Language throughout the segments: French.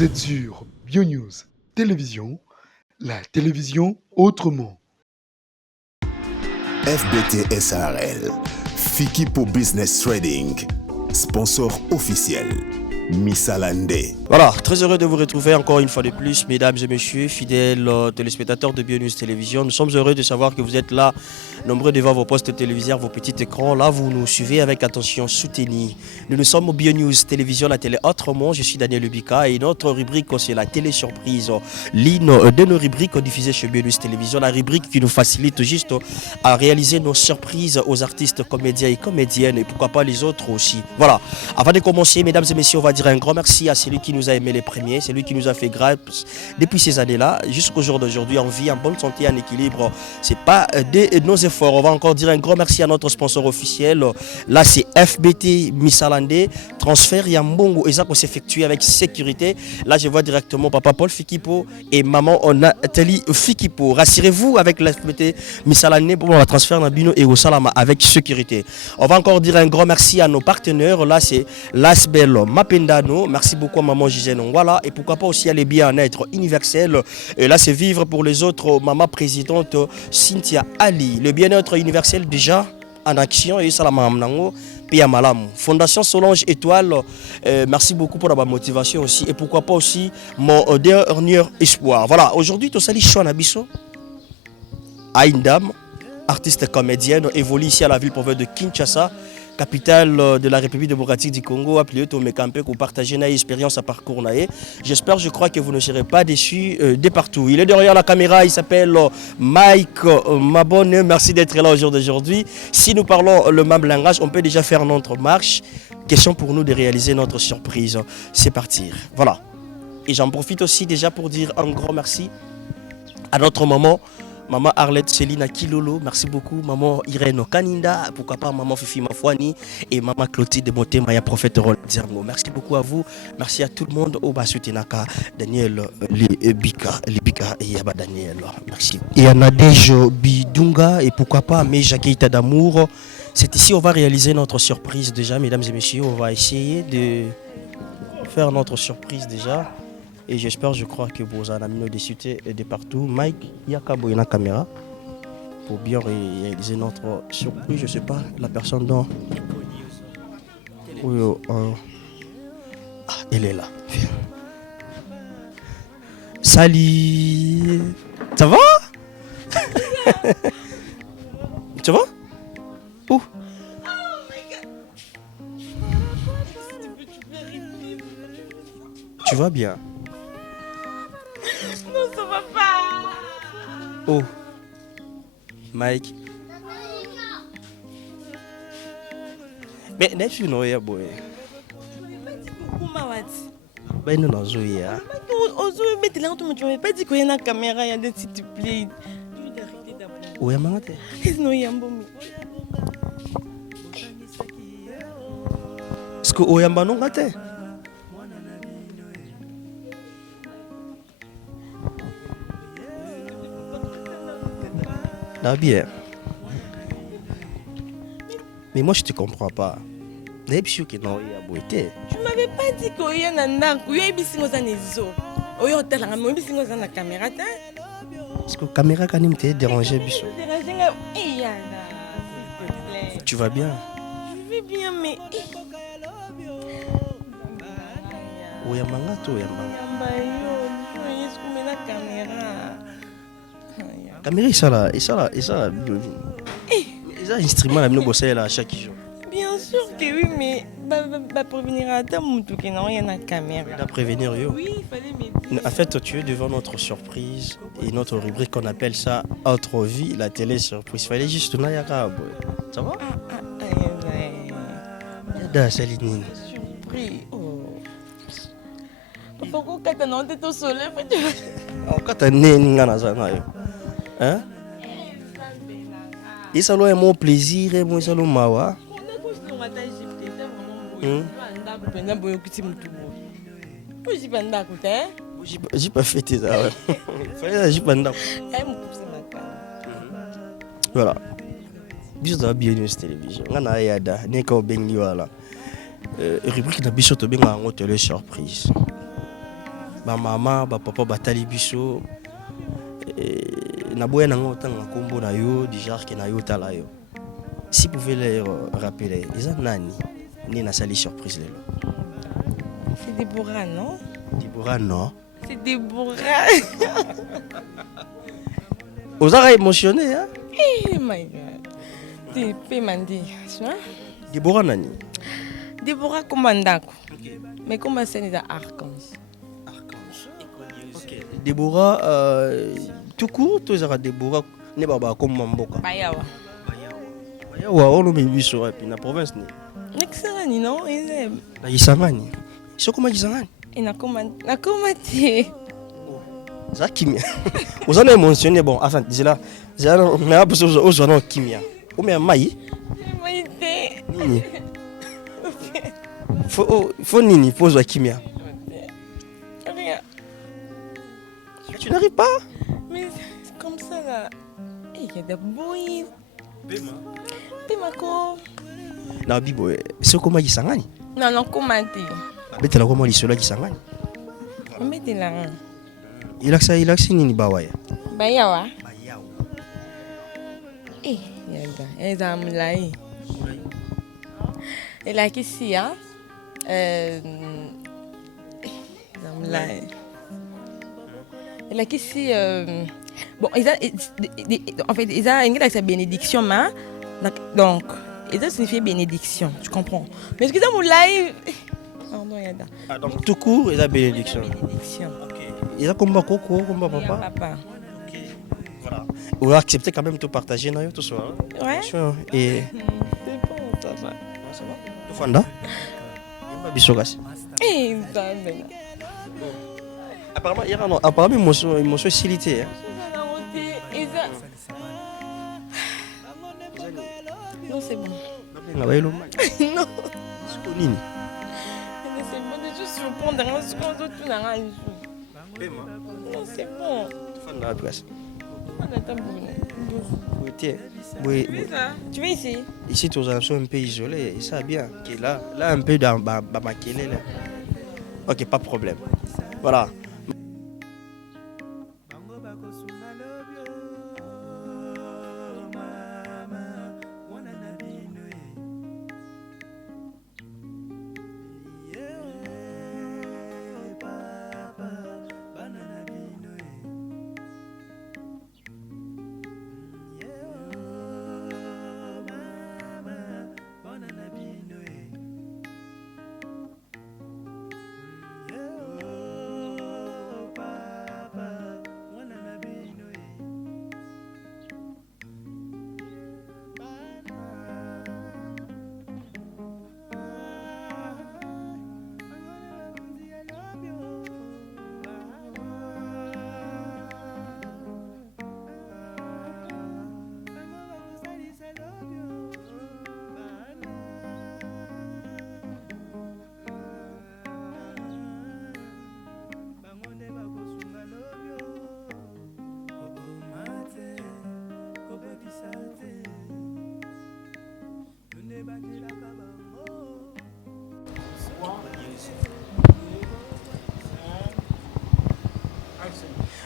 Vous êtes sur BioNews Télévision, la télévision autrement. FBT SARL, Fikipo Business Trading, sponsor officiel, Missalande. Voilà, très heureux de vous retrouver encore une fois de plus, mesdames et messieurs, fidèles téléspectateurs de BioNews Télévision. Nous sommes heureux de savoir que vous êtes là, nombreux devant vos postes téléviseurs, vos petits écrans. Là, vous nous suivez avec attention soutenue. Nous sommes au BioNews Télévision, la télé autrement. Je suis Daniel Lebika et notre rubrique, c'est la télé surprise. L'une de nos rubriques diffusées chez BioNews Télévision, la rubrique qui nous facilite juste à réaliser nos surprises aux artistes, comédiens et comédiennes et pourquoi pas les autres aussi. Voilà, avant de commencer, mesdames et messieurs, on va dire un grand merci à celui qui nous a aimé les premiers, celui qui nous a fait grâce depuis ces années-là jusqu'au jour d'aujourd'hui en vie, en bonne santé, en équilibre. C'est pas de nos efforts. On va encore dire un grand merci à notre sponsor officiel. Là, c'est FBT Missalande. Transfert Yambongo et ça qu'on s'effectue avec sécurité. Là, je vois directement papa Paul Fikipo et maman Nathalie Fikipo. Rassurez-vous avec l'FBT Missalande pour le transfert Nabino et au Salama avec sécurité. On va encore dire un grand merci à nos partenaires. Là, c'est Lasbel Mapenda. Merci beaucoup à maman Gisèle Ngwala et pourquoi pas aussi aller bien-être universel. Et là c'est vivre pour les autres, maman présidente Cynthia Ali. Le bien-être universel déjà en action et Salama Amnango. Pia Malam. Fondation Solange Étoile, merci beaucoup pour la motivation aussi et pourquoi pas aussi mon dernier espoir. Voilà, aujourd'hui tu salis Chouana Bisso, Aïndam, artiste comédienne, évolue ici à la ville province de Kinshasa, capitale de la République démocratique du Congo, appelé Tomekampé pour partager une expérience à parcours. J'espère, je crois que vous ne serez pas déçus de partout. Il est derrière la caméra, il s'appelle Mike Mabone. Merci d'être là aujourd'hui. Si nous parlons le même langage, on peut déjà faire notre marche. Question pour nous de réaliser notre surprise. C'est partir. Voilà. Et j'en profite aussi déjà pour dire un grand merci à notre maman. Maman Arlette Céline Kilolo, merci beaucoup. Maman Irène Kaninda, pourquoi pas maman Fifi Mafouani et maman Clotilde de Moté Maya Prophète Rol Zermo. Merci beaucoup à vous. Merci à tout le monde. Au Basutinaka, Daniel Libika et Yaba Daniel. Merci. Et à Nadège Bidunga et pourquoi pas Meja Keita d'amour. C'est ici on va réaliser notre surprise déjà, mesdames et messieurs. On va essayer de faire notre surprise déjà. Et j'espère, je crois que vous en avez discuté de partout. Mike, il y a une caméra pour bien réaliser notre surprise. Je ne sais pas, la personne dont... Oui, ah, elle est là. Viens. Salut. Ça va? Ça va? Où? Tu vas bien? Non, ça va pas. Oh, Mike. Mais n'est-ce pas ya boy? Comment vas-tu? Ben non zoya. Tu m'avais pas dit qu'il y a une caméra, s'il te plaît. Je vais t'arrêter d'abord. Où est mangate? Non, il y a un bon. Est-ce que oyamba non gate? Bien. Mais moi je te comprends pas. Tu m'avais pas dit qu'il y a un arc, il y a un bissin aux anésos. Il y a un bissin aux anésos caméra. Est-ce que la caméra quand même t'a dérangé biso? Tu vas bien? Je vais bien mais oyamba to oyamba. Caméra ça instrument là chaque jour. Bien sûr que oui, mais bah prévenir à ta moutou qui n'a rien à caméra. De prévenir yo. Oui, il fallait m'aider. En fait, tu es devant notre surprise et notre rubrique qu'on appelle ça Autre vie, la télé surprise. Fallait juste na yaka boy. Ça va? Da Saline. Surprise. Oh. Pourquoi quand on est au soleil, Quand tu né ngana za na yo. Hein? Et ça est mon plaisir et moi ça le mawa. J'ai pas fait ça. J'ai pas voilà. Bisous à BioNews Télévision. Ngana yada neko bengi wala. Rubrique na biso to benga ngo télé surprise. ba mama ba papa batali biso na boya nango tanga kombo na yo du genre que na yo tala yo. Si vous pouvez les rappeler, ils ont nani ni na sali surprise lelo. C'est Déborah, non? Déborah non. C'est Déborah. Vous avez émotionné hein? Oh my god. Tu peux m'en dire, tu vois? Déborah nani? Déborah Komandako. Mais comment c'est les archanges? OK. Déborah tout court, tous ara Déborah ne baba comme Mamboka. Bayawa. Bayawa on me biso et puis na province ni. Nexangani, non? Na Isangani. Soko ma Isangani. Et na komati. Ça kimia. Vous en avez mentionné bon, enfin, dis là. J'ai on a besoin aux kimia. Ou mais mai. Maïté. Nini. Faut nini pose à kimia. Rien. Tu n'arrives pas? Mais c'est comme ça là. Il y a des bruits. Pema ko. Na bibo, c'est comment Isangani? Non, komati. Bete la comment lisola Isangani. Mettez là. Il a que nini bawaya. Bayawa. Eh, yanda. Elle a mulai. Elle a qu'ici, hein? Mulai. Elle a qu'ici. Bon, en fait, ils ont sa bénédiction, mais donc, ils ont signifié bénédiction, tu comprends? Mais ce qu'ils ont mulai. Pardon, yanda. Ah, donc tout court, il a bénédiction. Bénédiction. Il a combat coco, combat papa. Papa. Voilà. Ou accepter quand même de partager dans tout soir. Ouais. Et C'est bon, ça va. ça va. Tu fanda? Bisogas. Eh, ça va. Apparemment émotion silité. Non, c'est bon. Non. Non. C'est nini? C'est bon de tout surprendre dans un second, tout dans un jour. Non, c'est bon. Fanda place. On attend bon. Oui. Tu veux ici? Ici, tous un peu isolé, et ça bien. Là, un peu dans ma là. Ok, pas de problème. Voilà.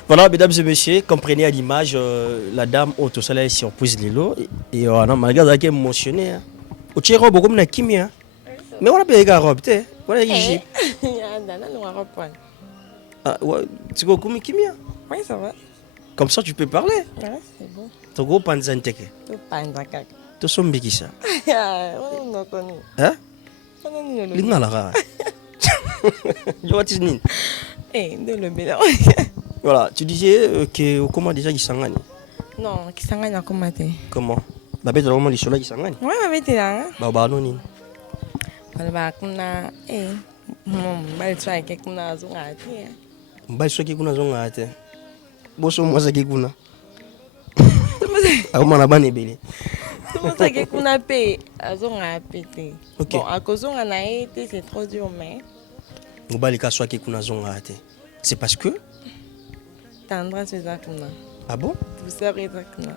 Voilà, mesdames et messieurs, comprenez à l'image la dame au soleil surprise Lilo et on a malgré ça qui est émotionné. Au tiro beaucoup na kimia. Mais on a payé la robe, tu on a yiji. Ah ouais, tu go comme kimia. Oui, ça va. Comme ça tu peux parler. Ouais, c'est bon. To go panzanteke. Tu panza kaka. To sombikisa. On n'a connu. Hein? On a ni le. Lingala ka. Je vois nini. Eh, de le béla. Voilà, tu disais que comment déjà Kisangani? Non, Kisangani na komate. Comment? Bah ben vraiment les soleils Kisangani. Ouais, ma bête là. Bah non nini. Balba kuna bali try ke kuna zonga ati. Mbali soki kuna zonga ate. Boso mwaza ki kuna. Akoma na bana ebele. Comment que kuna pe azonga pété. Ok. Bon, à cause on a été c'est trop dur mais Mbali ka soki kuna zonga ate. C'est parce que tendresse c'est ça kuna. ah bon? Douceur c'est ça kuna.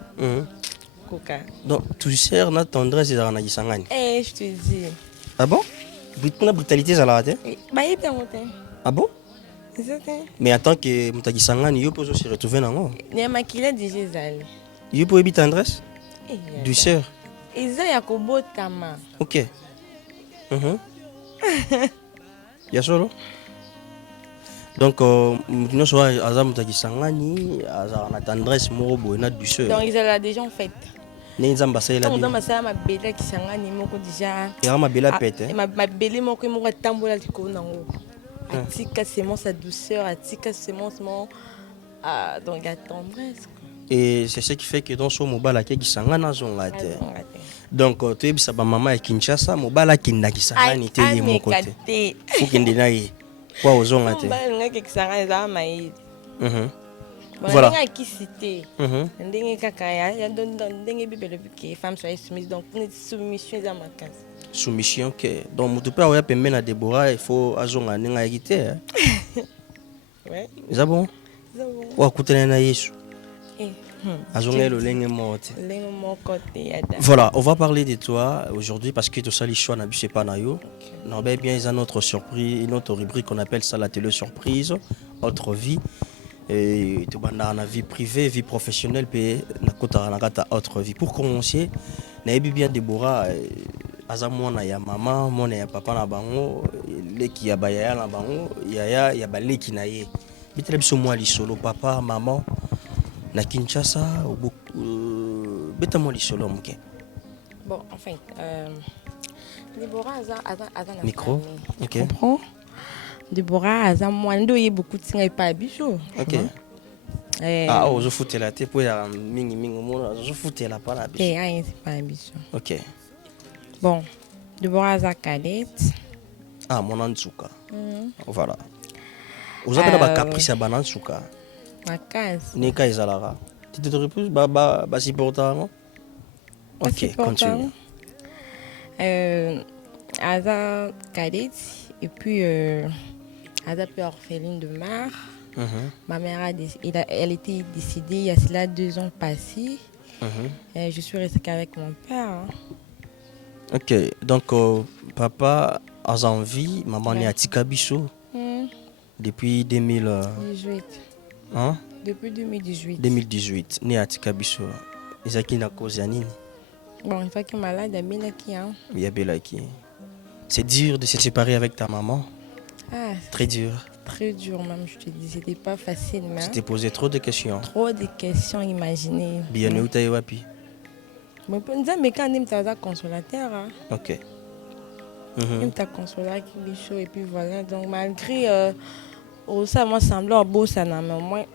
Coca. Donc tu sers na tendresse dans na Kisangani. Eh, je te dis. Ah bon? Brutalité ça la ate. Bah il bien monté. Ah bon? Mais en tant que Moutaki Sangani, il peut se retrouver dans le Niamakila déjà zali. il peut éviter tendresse, douceur. Eza ya kobotama. Ok. Ya solo. Donc, nous sommes à Moutaki Sangani, à tendresse, morobo, et douceur. Donc, ils ont déjà en fait. Nenzamba ça Donc, là. ma sœur m'a belle qui Sangani, moi déjà. Il y a ma belle pète. Ma belle, moi que moi tambola du coup nango. Atika semence sa douceur, atika semence mon. Donc, la tendresse. Et c'est ce qui fait que dans son mobile qui Sangana zonga. Donc, tu es sa maman et Kinshasa, mobile qui n'a qui Sangani te de mon côté. Faut qu'il n'aille quoi aux zonga. Voilà. Soumission que donc tu peux avoir permis à Déborah il faut azonga ninga éviter. Ouais. C'est bon. Wa kutana na Yesu. Azonga le lenge morte. Voilà, on va parler de toi aujourd'hui parce que tout ça les choix n'a pas na yo. Non ben bien ils ont notre surprise, une autre rubrique qu'on appelle ça la télé surprise, autre vie. Et tu vas dans la vie privée, vie professionnelle, puis na autre vie. Pour commencer, na bien Déborah, aza mwana ya maman, mwana ya papa na bango, leki ya bayaya na bango, ya baleki na ye. Bitele biso mwa lisolo papa, maman na Kinshasa, beta mwa lisolo mke. Bon, enfin, Déborah aza na micro, OK. Comprends? Déborah aza mwando ye beaucoup tinga et pas biso. OK. Ah, je foutais la tête pour ya mingi mona, je foutais la pas la biso. C'est pas biso. OK. Bon, Déborah aza cadette. Ah, mon Antsuka. Voilà. Vous avez un caprice à Banansuka. Ma case. Nika Izalara. Tu te repousses, bah, supporter. Ok, continue. Aza cadette et puis Aza peu orpheline de mère. Ma mère elle était décédée il y a cela 2 ans passés. Je suis restée qu'avec mon père. Ok, donc papa a en vie, maman est à Tikabiso depuis 2018. Hein? Depuis 2018. 2018, né à Tikabiso. Isaki na cause nini? Bon, il faut qu'il malade, il y a Belaki. C'est dur de se séparer avec ta maman. Ah, très dur. Très dur, même, je te dis. C'était pas facile. Tu t'es posé trop de questions. Trop de questions imaginées. Bien, où t'as eu wapi? Mais pour nous dire, mais quand on est consolateur. Ok. On t'a consolé et puis voilà. Donc, malgré. Ça, moi, semblant beau, ça n'a mais au moins,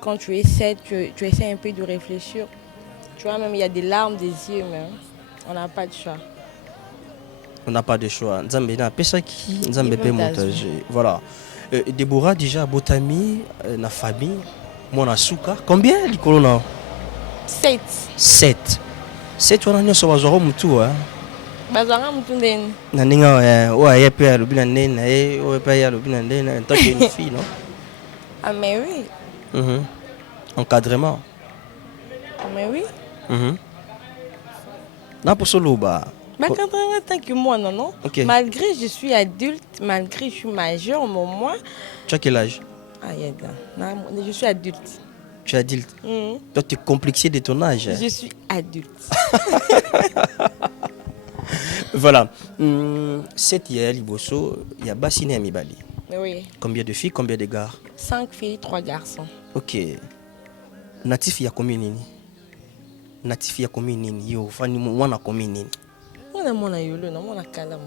quand tu essaies, tu essaies un peu de réfléchir. Tu vois, même il y a des larmes des yeux, mais on n'a pas de choix. On n'a pas de choix. Nzambe na pesa ki Nzambe pe montage. Voilà. Déborah déjà botami na famille mon asuka. Combien likolo na? 7. 7. 7 wana nyoso bazoro mutu hein. Bazara mutu ndeni. Na ninga wa ya pe alobi na ndeni na ye, o pe ya alobi na ndeni en tant qu'une fille, non? Ah mais oui. Encadrement. Ah mais oui. Na pour solo ba. Tant que moi, non. Okay. Malgré je suis adulte, malgré je suis majeur, mais moi. Tu as quel âge? Je suis adulte. Tu es adulte? Toi, tu es complexé de ton âge. Je suis adulte. Voilà. 7 il y a Liboso, il y a Bassine et Mibali. Oui. Combien de filles, combien de gars? 5 filles, 3 garçons. Ok. Natif, il y a combien de Natif, il y a combien de Yo, Fanny, moi, on a combien de Mon yolo, non, mon kalam.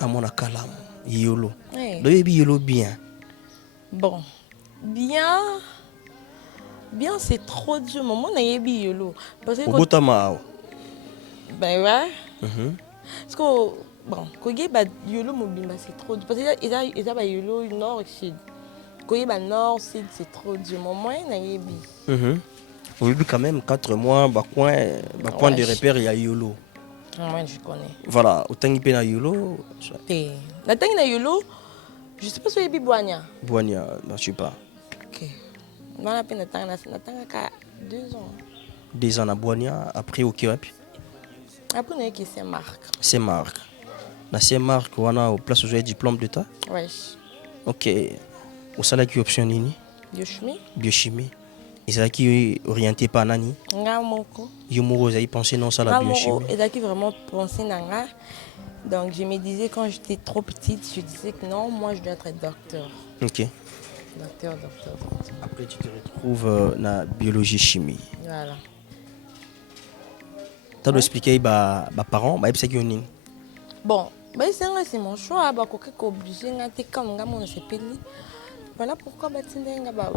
Ah, mon kalam. Yolo. Oui. Le baby yolo bien. Bon. Bien, c'est trop dur. Mon yebi yolo. Parce que. Obotama. Ben ouais. Parce que, bon, quand il yolo mobile, c'est trop dur. Parce que il y a yolo nord et sud. Quand il y a nord, sud, c'est trop dur. Mon moyen, il y a yebi. Oui, quand même, 4 mois, point de repère, il y a yolo. Moi, je connais. Voilà, autant qu'il y a yolo. La tangi na yolo, je sais pas si il y a Boania. Boania, non, je sais pas. Ok. Moi, la peine na tanga 2 ans. 2 ans à Boania, après au Kirapi. Après, on a qui Saint-Marc. Saint-Marc. Dans Saint-Marc, on a au place où j'ai diplôme d'État. Ouais. Ok. osalaki option nini? Biochimie. Biochimie. Ezalaki orienté par nani? Nga moko. Yo moko ozali pensé non ça la biochimie? Ezalaki vraiment pensé nanga. Donc je me disais quand j'étais trop petite, je disais que non, moi je dois être docteur. Ok. Docteur. Après tu te retrouves dans la biologie chimie. Voilà. Tu as expliqué bah parents, bah c'est qui Bon, bah c'est mon choix, bah quoi que obligé ngate comme nga mon sepeli. Voilà pourquoi bah tindenga bah.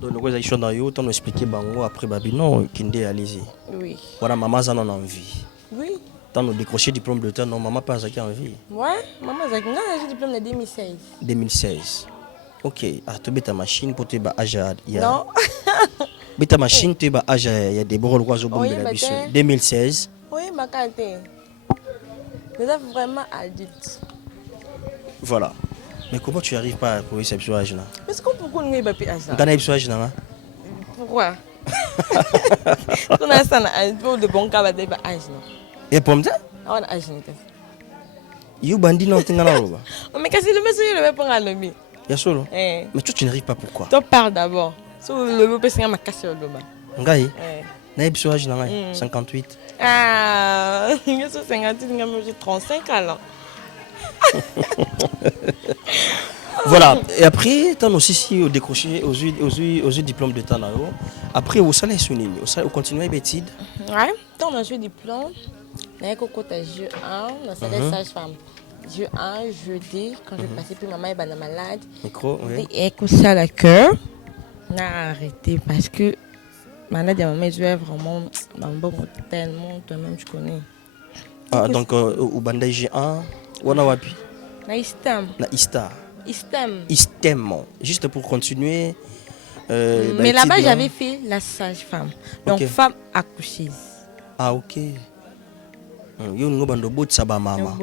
Donc nous avons choisi yo, tu as expliqué bango après bah non kinde allez-y. Oui. Voilà maman ça en a envie. Oui. T'as nous décroché diplôme de temps, non maman pas ça qui a envie. Ouais, maman j'ai un diplôme de 2016. 2016. Ok, ah tu mets ta machine pour te ba âge Non. Mais ta machine tu ba âge il y a des bords quoi zo bombe Oui, la biche. 2016. Oui, ma carte. Vous êtes vraiment adulte. Voilà. Mais comment tu arrives pas à trouver ce âge là? Est-ce qu'on peut connaître pas âge là? T'as un âge là? Pourquoi? On a ça de bon cas âge là. Et pour ça? On a âge là. You bandi non tinga na roba. Mais qu'est-ce que le monsieur le veut prendre à l'homme? Ya solo. Eh. Mais tu n'arrives pas pourquoi? Tu parles d'abord. Sur le veut passer ma casse au loma. Ngai. Eh. Na ebso âge na 58. Ah, je suis 58, j'ai 35 alors. Voilà, et après, tu as aussi décroché aux diplômes de Tanao. Après, au salaire sonini, au continuer les études. Ouais, quand on a eu diplôme, on a eu jeu 1, on a salaire sage-femme. Jeu 1, jeudi, quand je passais, puis maman est malade. Micro, oui. Et ça la cœur, on a arrêté parce que malade, maman jouait vraiment tellement, toi-même tu connais. Ah, donc, au bandage G1, on a wapi? Na Istam. Na Ista. Istam. Istem. Juste pour continuer. Mais là-bas, j'avais fait la sage-femme. Donc, femme accoucheuse. Ah, ok. Yo ngo bando bot saba mama.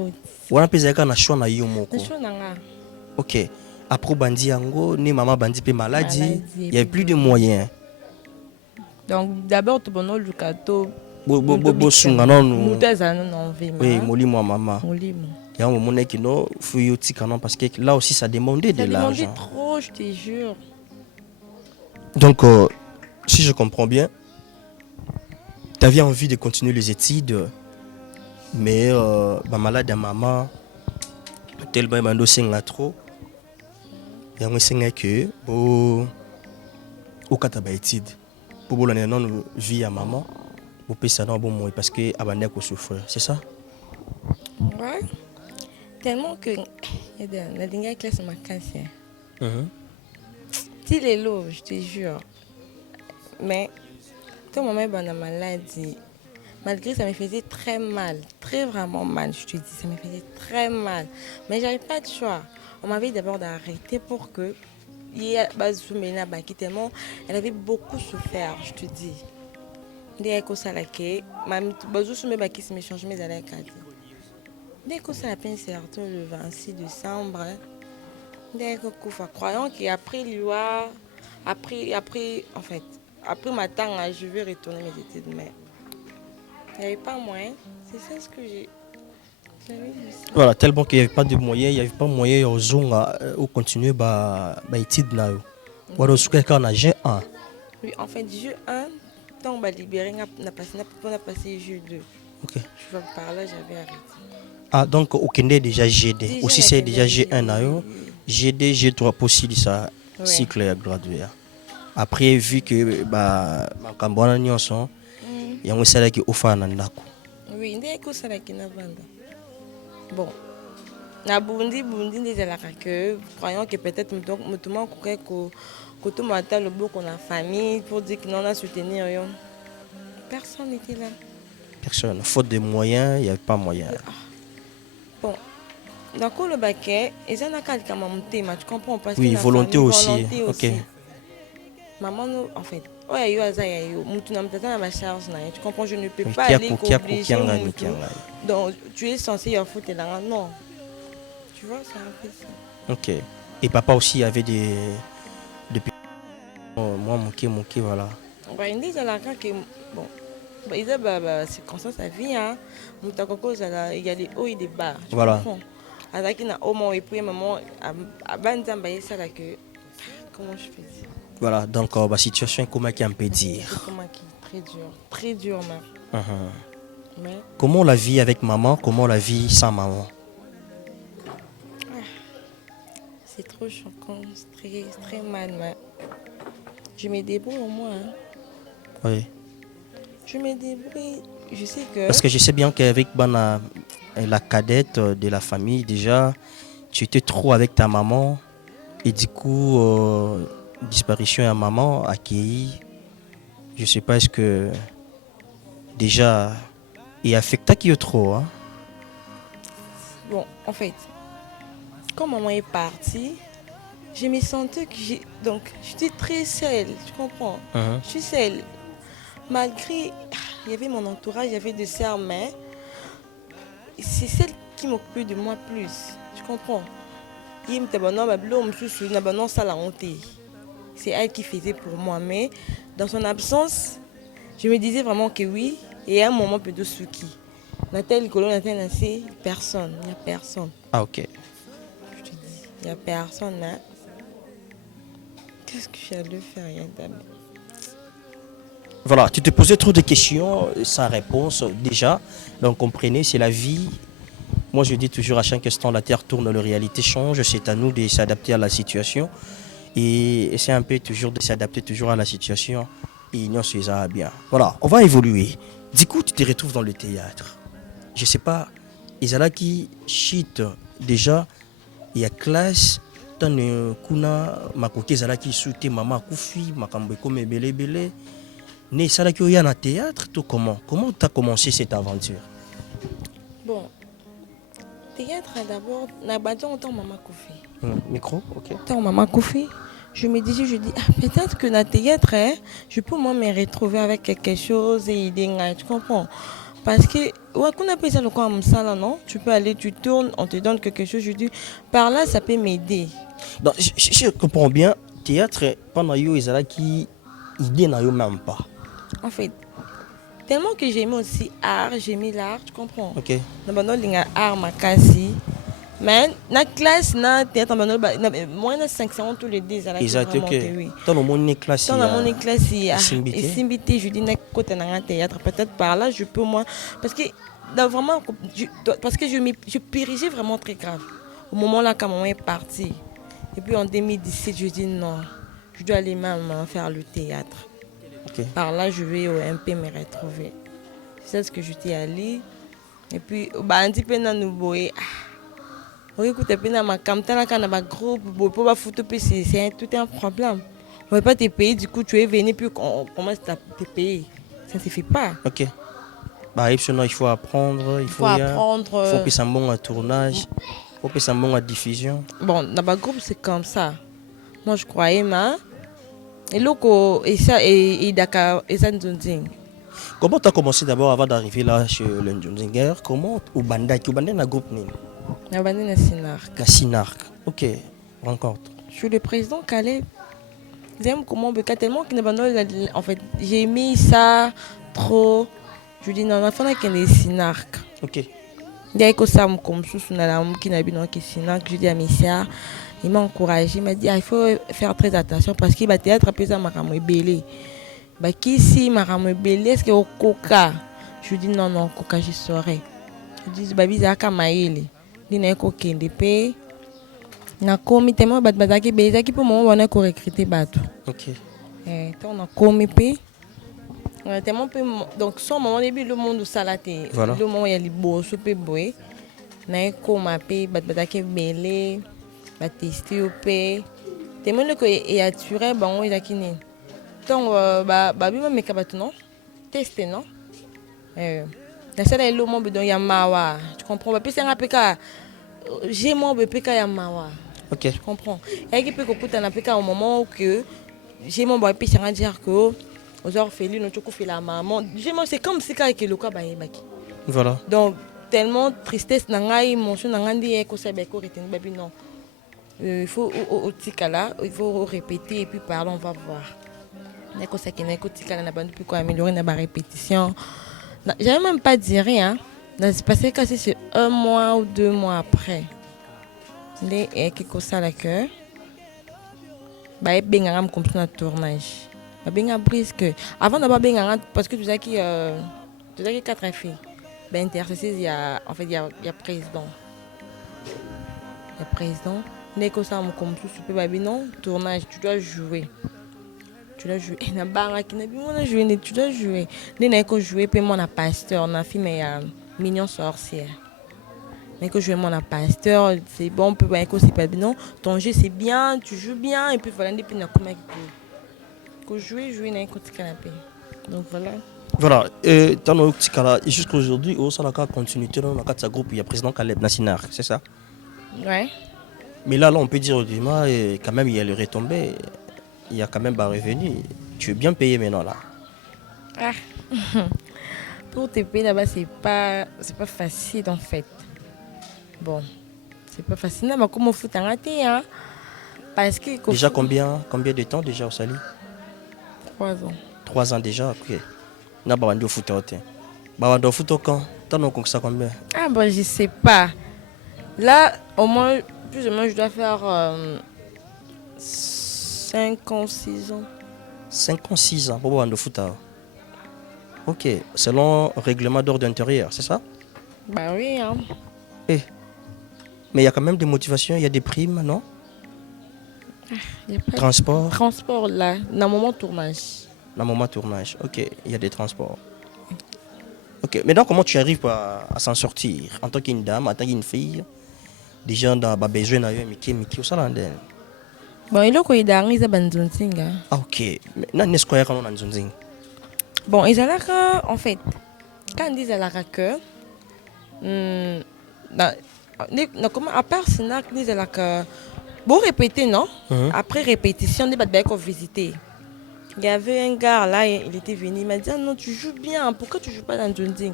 Wana peza ka na choix na yo moko. Ok. Après bandi yango, ni maman bandi pe maladie, il y a plus de moyens. Donc d'abord tu bonno lukato bo sunga non. Muteza non vie. Oui, moli moi maman. Moli. Il y a un moment qui no fuyo tikano parce que là aussi ça demandait de l'argent. Ça demandait trop, je te jure. Donc si je comprends bien, tu avais envie de continuer les études. Mais ma malade à maman tellement mando senga trop ya ngo senga que au kataba étude pour bolana non vie à maman pour pesa non bon moi parce que abandé ko souffrir, c'est ça? Ouais. Tellement que la dernière classe m'a cassé. Tu les lots, je te jure. Mais quand maman est maladie, malgré ça me faisait très mal, très vraiment mal, je te dis, ça me faisait très mal. Mais j'avais pas de choix. On m'avait d'abord d'arrêter pour que tellement elle avait beaucoup souffert, je te dis. Dès que ça l'a fait, je me change mes allées. Dès que ça a peine surtout le 26 décembre, dès que croyant qu'après l'UA, après en fait, après ma temps, je vais retourner mes études, mais il n'y avait pas moyen. C'est ça ce que j'ai. Voilà, tellement qu'il n'y avait pas de moyens, il n'y avait pas moyen de continuer les études. Ou alors, quelqu'un a G1. Oui, en fait, G1, tant on va libérer, on a passé G2. Ok. Je vais par là, j'avais arrêté. Ah, donc, au Kenya déjà G2. Aussi, c'est déjà G1. G2, G3 possible, ça, cycle est gradué. Après, vu que ma cambouana n'y sont, il y a un salaire qui offre un andako. Oui, il y a un salaire qui n'a pas. Bon, na bundi des que croyant que peut-être tout monde que tout matin le beau qu'on a famille pour dire que non on a soutenu rien. Personne n'était là. Personne. Faute de moyens, il n'y avait pas moyen. Bon, d'accord le baquet, et ça n'a qu'à monter, tu comprends pas. Oui, volonté aussi. Ok. Maman, en fait, tu comprends, je ne peux pas aller obliger. Donc, tu es censé y foutre là. Non. Tu vois, c'est un peu ça. Ok. Et papa aussi avait des. Depuis. Moi, mon voilà. Il dit que bon. Il dit c'est comme ça, sa vie. Il y a des hauts et des bas. Voilà. Avec au moins, et puis, maman, à Banzamba, ça là que. comment je peux dire? Voilà, donc la situation est comment qu'on peut dire. Comment qui est très dur même. Mais Comment la vie avec maman, comment la vie sans maman? c'est trop choquant, c'est très mal, mais je me débrouille au moins. Hein. Oui. Je me débrouille, je sais que... Parce que je sais bien qu'avec la cadette de la famille, déjà, tu étais trop avec ta maman. Et du coup, disparition à maman, accueillie. Je sais pas, est-ce que déjà, il affecta qui est trop. Hein? Bon, en fait, quand maman est partie, je me sentais que j'étais très seule, tu comprends? Je suis seule. Malgré, il y avait mon entourage, il y avait des sœurs, mais c'est celle qui m'occupait de moi plus, tu comprends? C'est elle qui faisait pour moi, mais dans son absence, je me disais vraiment que oui, et à un moment, peu de Suki. Nathalie Colon, Nathalie, personne, il n'y a personne. Ah, ok. Je te dis, il n'y a personne, hein. Qu'est-ce que j'allais faire, Yandam? Voilà, tu te posais trop de questions sans réponse déjà. Donc comprenez, c'est la vie. Moi je dis toujours à chaque instant, la terre tourne, la réalité change. C'est à nous de s'adapter à la situation. Et c'est un peu toujours de s'adapter toujours à la situation. Et non, c'est ça bien. Voilà, on va évoluer. Du coup, tu te retrouves dans le théâtre. Je sais pas, Isala qui chite déjà, il y a classe. Tant kuna makoki Isala qui soute maman koufi, makambo comme belé belé. Ne ça qui y a un théâtre, tout comment tu as commencé cette aventure? Bon, théâtre d'abord, n'a pas autant maman Koufi. Micro, ok. Tant maman Koufi, je me dis peut-être que dans le théâtre, hein, je peux moi me retrouver avec quelque chose et tu comprends? Parce que, ouais, qu'on appelle ça le comme ça là, non? Tu peux aller, tu tournes, on te donne quelque chose, je dis, par là, ça peut m'aider. Donc, je comprends bien, théâtre, pendant yo, ils qui idée n'a même pas. En fait, tellement que j'aimais aussi art, j'aimais l'art, tu comprends? Ok. Dans le art, ma casse. Mais dans la classe, dans le théâtre, moins de 500 tous les 10 à la Exact, ok. Dans le monde classe, dans mon classe, et Simbité. Simbité, je dis, côté dans le théâtre, peut-être par là, je peux moi. Parce que, vraiment, je périgeais vraiment très grave. Au moment là, quand maman est partie. Et puis en 2017, je dis non, je dois aller même faire le théâtre. Okay. Par là, je vais au MP me retrouver. C'est ce que je t'ai allé. Et puis, un petit peu dans nous boyer. Écoute, ma campagne, quand on a un groupe, pour pas foutre, c'est tout un problème. On ne va pas te payer, du coup, tu es venu, puis on commence à te payer. Ça ne se fait pas. Ok. Bah, il faut apprendre, il faut apprendre. Il faut que ça monte à tournage, il faut que ça monte à diffusion. Bon, dans le groupe, c'est comme ça. Moi, je croyais, mais. Et l'autre, et ça, et Dakar, et ça, comment tu as commencé d'abord avant d'arriver là chez le Njunzinger? Comment au Bandaki? Au Bandaki, na groupe ni? Na Bandaki, na Sinark. Na Sinark. Ok, rencontre. Je suis le président Caleb. J'aime comment Beka tellement qu'il n'a en fait, j'ai aimé ça trop. Je dis non, il faut qu'il y ait Sinark. Ok. Il y a que ça comme sous la qui n'a pas de Sinark. Je dis à Missia. Il m'a encouragé, il m'a dit il faut faire très attention parce qu'il va théâtre après ça m'a belé. Bah qui si m'a belé est-ce que au coca? Je dis non coca je saurais. Je dis babi za ka maile. Ni na ko kende pe. Na komi tellement bazaki belé qui pour moi on a ko recruter bateau. OK. On a komi pe. Tellement pe donc son moment début le monde salaté. Voilà. Le moment il y a les beaux soupe boy. Na ko ma pe bazaki belé. Va tester au pays. Tellement que est attiré bon il a kiné. Donc babi me mekabato non. Tester non. La salle est le monde bedon ya mawa. Tu comprends pas puis c'est un peka. J'ai mon peka ya mawa. OK. Tu comprends. Et qui peut que na peka au moment que j'ai mon boy puis c'est à dire que aux orphelins nous tu fait la maman. J'ai moi c'est comme si quand que le cas ba baki. Voilà. Donc tellement tristesse na ngai émotion na ngandi ko sebe ko retenir babi non. Il faut au Tikala, il faut répéter et puis parler, on va voir. Neko ça qui neko Tikala n'a pas pu améliorer la répétition. J'avais même pas dit rien. C'est passé que c'est 1 mois ou 2 mois après. Les quelque ça la cœur. bah benganga comme ça tournage bah benga brisque avant d'abord benganga parce que tu sais qui 4 filles ben intercessé il y a en fait il y a président n'est que ça comme tout tu peux bah non tournage tu dois jouer na banga qui n'a pas jouer tu dois jouer n'est que jouer puis mon pasteur on a film il y a mignon sorcière mais que je mon pasteur c'est bon peut pas que c'est pas bien non ton jeu c'est bien tu joues bien et puis voilà depuis na comment que jouer na côté canapé donc voilà dans notre petit cas jusqu'aujourd'hui au ça la continuité dans la sa groupe il y a président Caleb Nassinar c'est ça ouais mais là on peut dire au démarrage et quand même il y a le retombé il y a quand même pas revenu tu es bien payé maintenant là pour te payer là-bas c'est pas facile en fait. Bon, c'est pas facile, mais comment faut t'arrêter, hein? Parce que... Déjà combien de temps déjà au Sali? 3 ans. 3 ans déjà, ok. Na bawando foot au thé. Bawando foot au camp. T'en as ça combien? Ah bon, je sais pas. Là, au moins, plus ou moins, je dois faire 5 ans, 6 ans. 5 ans, 6 ans pour bawando foot. Ok, selon règlement d'ordre intérieur, c'est ça? Bah oui, hein. Eh. Mais il y a quand même des motivations, il y a des primes, non? Y a pas transport? Transport, là, dans moment tournage. Dans moment tournage, ok, il y a des transports. Ok, mais donc comment tu arrives à s'en sortir en tant qu'une dame, en tant qu'une fille? Des gens dans le besoin de Miki, au Salandel. Bon, il y a quoi il arrive à Banzunzinga. Ah, ok, mais non, n'est-ce qu'il y a un Banzunzing? Bon, ils ont en fait, quand ils disent que. Comment à part Sinac disait là que bon répéter non après répétition des bad qu'on visiter il y avait un gars là il était venu il m'a dit ah, non tu joues bien pourquoi tu joues pas dans Dunding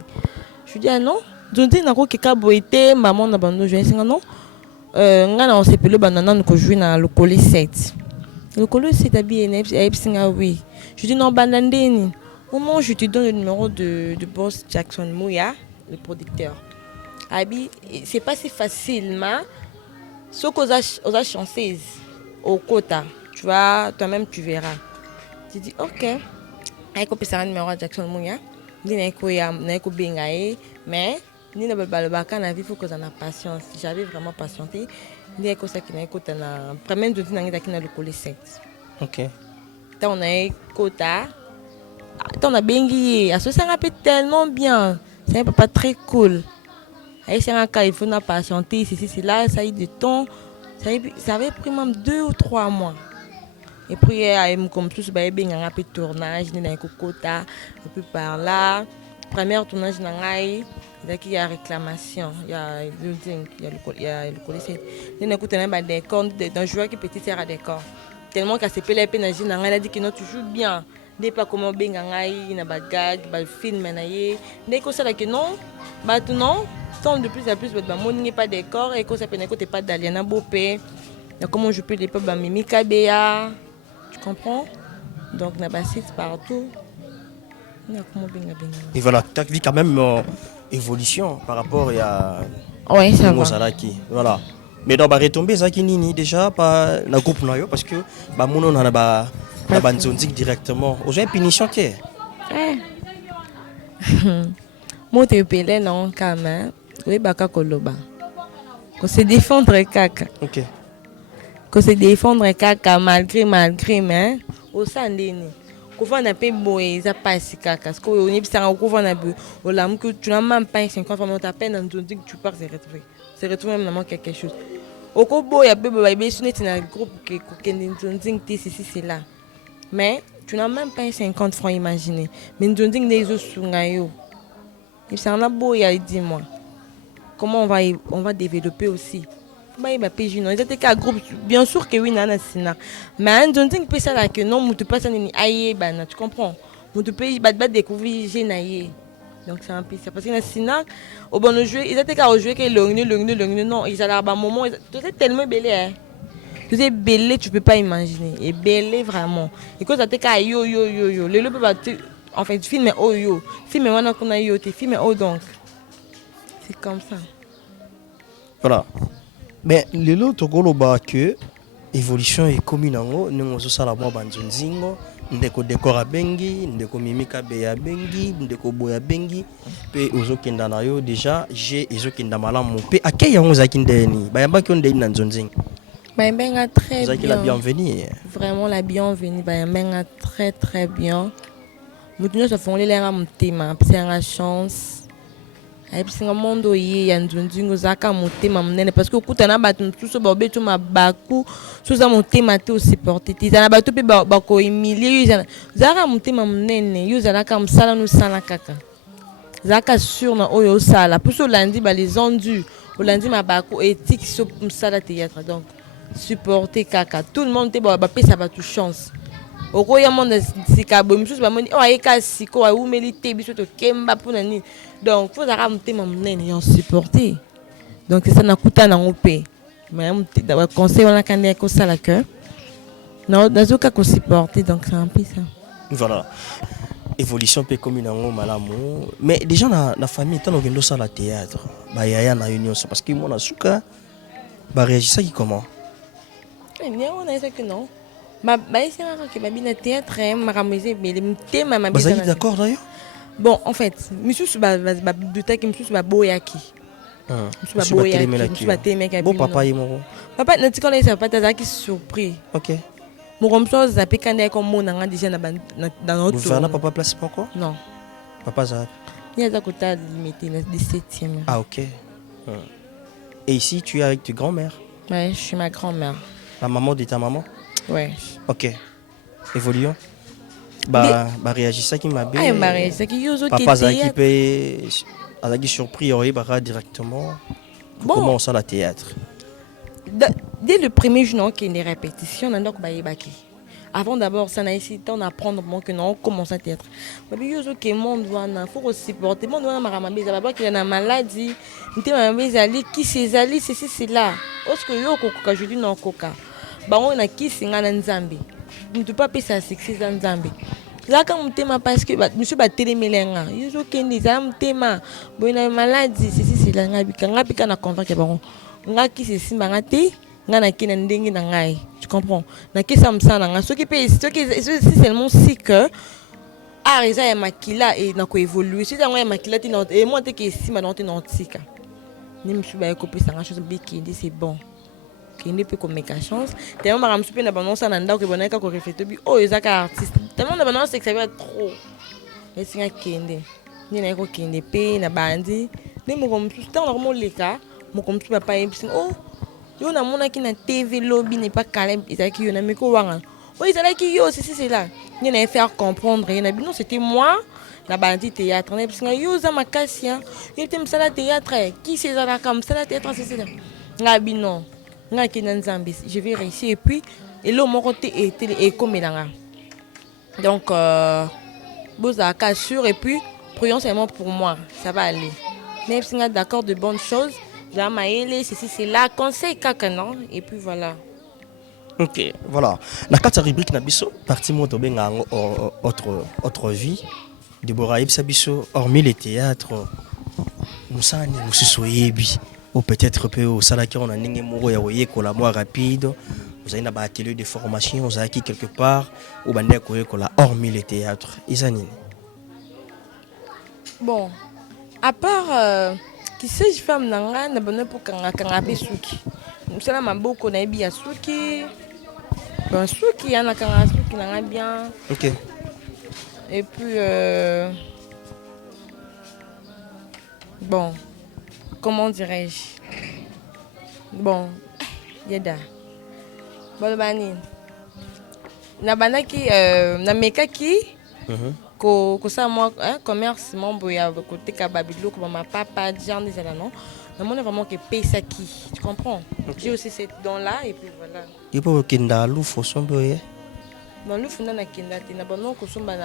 je lui dis ah non Dunding n'a quoi que boité maman n'a pas nous jouer c'est non ngana on s'appelle banana nous jouer dans le collège 7 le collège 7 habillé oui je dis non bandandeni au moment je te donne le numéro de boss Jackson Mouya le producteur. Abi, c'est pas si facilement. Ce qu'on a chanceuse au quota, tu vois, toi-même tu verras. Tu dis ok. Aïe, copie ça un numéro à Jackson Mouya. Ni n'aiko bengaye, mais ni ne pas le bac en vie faut que j'en a patience. J'avais vraiment patienté. Ni n'aiko ça qui n'aiko t'en a. Premier de dire n'aiko qui n'a le collé 7. Ok. Tant on a quota. Tant on a bengi. À ce ça rappelle tellement bien. C'est un papa très cool. Il faut pas patienter, c'est là, ça a eu du temps. Ça avait pris même 2 ou 3 mois. Et puis, comme tout, il y a un peu de tournage, il y a un quota, un peu par là. Premier tournage, il y a réclamation, il y a le collège. Il y a des décors, un joueur qui peut tirer à décor. Tellement qu'à CP, il a dit que non, tu joues bien. Il n'y a pas comment il y a des gags, des films, il y a que non, non. De plus en plus, il n'y a pas de décor et que ça peut n'écouter pas d'Aliana Bopé. Comment je peux les peuples Mimi Kabea. Tu comprends? Donc, il y a des sites partout. Et voilà, tu as vu quand même évolution par rapport à. Oui, ça va. Voilà. Mais dans la retombée, ça qui nini déjà pas le groupe noyo parce que bah mon on a ba banzondik directement. Aux gens punition qui est. Moi te pelé non quand même. Oui, baka koloba. Qu'on se défendre kaka. Ok. Qu'on se défendre kaka malgré mais au sandeni. Qu'on va n'a pas boé, ça passe kaka. Parce qu'on est bien au couvent n'a bu. Au lam que tu n'as même pas 50 francs ta peine dans ton dit que tu pars se retrouver. Se retrouver même quelque chose. Au cobo il y a bébé sonné dans le groupe que dit c'est là. Mais tu n'as même pas 50 francs imaginer. Mais nous dit des autres sungayo. Il s'en a beau il y a 10 mois. Comment on va développer aussi. Groupe bien sûr que oui nana sina mais on dit que ça là que non tu pas ça ni aïe bana tu comprends tu peux pas découvrir génaïe donc c'est un peu ça parce que sina au bon jouer ils étaient qu'à jouer que long non ils allaient à un moment tout est tellement belé hein tu sais belé tu peux pas imaginer et belé vraiment et quand ça t'es qu'à yo le peut en fait film oh yo film on qu'on a yo tes film oh donc comme ça voilà. Mais les autres que évolution est commune nango ndenge ozosala mwa banzonzingo ndeko décor bengi ndeko mimika beya bengi ndeko boya bengi pe ozokenda na yo déjà j'ai ezokenda malamu pe akei yango zaki ndeni bayambaki yo ndeni na nzonzingo Bayambenga très zaki bien. la bienvenue Vraiment la bienvenue. Bayambenga très très bien. Mutuno se font les lenga mutema, c'est une chance. Et puis c'est un monde où il y a un zaka mutema mnene parce que kuta na batu tuso ba betu mabaku suza mutema te supporter. Tizana batu pe ba ko humilier yuzana. Zaka mutema mnene yuzana ka msala no sala kaka. Zaka sur na oyo sala. Puso lundi ba les ondus. Au lundi mabaku éthique sur msala théâtre donc supporter kaka. Tout le monde te ba pe ça ba tout chance. Okoya monde sikabo misusu bamoni o ayeka siko wa umeli te biso to kemba pona ni donc faut ara mutema mnene yon supporter donc c'est ça nakuta na ngope mais da conseil on a kande ko sala que non nazoka ko supporter donc c'est un peu ça voilà évolution pe commune nango malamu mais déjà na famille tant okendo sala théâtre ba yaya na union parce que mona suka ba réagissaki comment ni on a ça que non ma c'est rare que babina théâtre ma ramusé mais le thème ma bien d'accord d'ailleurs bon en fait monsieur ba bibliothèque monsieur ba boyaki monsieur ba boyaki monsieur ba télémeka bon papa yemo papa na tikona ça papa tazaki surpris OK mon comme ça zappé quand est comme mon anga déjà dans notre gouverneur papa place pourquoi non papa ça il y a ça côté limité le 17e ah OK et ici tu es avec ta grand-mère ouais je suis ma grand-mère la maman de ta maman ouais OK évoluons ba réagissa qui m'a bien ah ba réagissa qui yozo qui papa Zaki pe azaki surpris ba directement bon. Comment ça la théâtre dès le premier jour qu'il y a des répétitions on a donc baïbaki avant d'abord ça n'a essayé d'en apprendre bon que non on commence à théâtre mais yozo que monde wana faut supporter monde wana maramabeza baba qui a une maladie ntema mbezali qui ses alliés c'est là parce que yo kokoka je dis non koka bango na kisinga na nzambe ntu pa pesa succès za nzambe zaka mutema parce que monsieur ba telemelenga yozo kendi za mutema boina maladie c'est là ngabika na convaincre bango ngaki c'est simba ngati ngana kina ndenge na ngai tu comprends na kisa msana nga soki pe c'est seulement si que arisa ya makila et na ko évoluer si ya makila ti na et moi te ke simba na te na tika ni monsieur ba ko pesa nga chose biki c'est bon kende pe comme méga chance tellement ma ramsu pe na banonsa na ndako ke bonaka ko refléter bi oh ezaka artiste tellement na banonsa que ça va trop mais singa kende ni na ko kende pe na bandi ni mo comme tout temps normalement les cas mo comme tu papa et oh yo na mona ki na TV lobby n'est pas calme ezaki yo na miko wanga oh ezaki yo c'est là ni na faire comprendre na bi non c'était moi na bandi théâtre na bisinga yo za makassia yo te msala théâtre qui c'est ça comme ça théâtre c'est là ngabi non je vais réussir et puis et là mon côté est comme là donc bozaka sûr et puis prions seulement pour moi ça va aller même si on a d'accord de bonnes choses là maëlle c'est là conseil kaka non et puis voilà OK voilà la carte rubrique na biso partie moto benga autre vie Deborah Ibsa biso hormis les théâtres musani mususoyebi ou peut-être peu au salaki on a ndenge moko ya koyekola moi rapide vous avez na ba atelier de formation vous avez quelque part ou bande koyekola hormis le théâtre isanini bon à part qui sait je femme nanga na bonne pour kanga pe suki musala maboko na ebi ya suki bon suki yana kanga suki nanga bien OK et puis bon comment dirais-je bon yeda bolbani na banaki na mekaki ko ça moi commerce mambo ya côté ka babilo comme ma papa genre des là non mais moi vraiment que pesaki tu comprends j'ai aussi cette don là et puis voilà il faut kinda lu fo somboye bon lu funda na kinda tina bon ko somba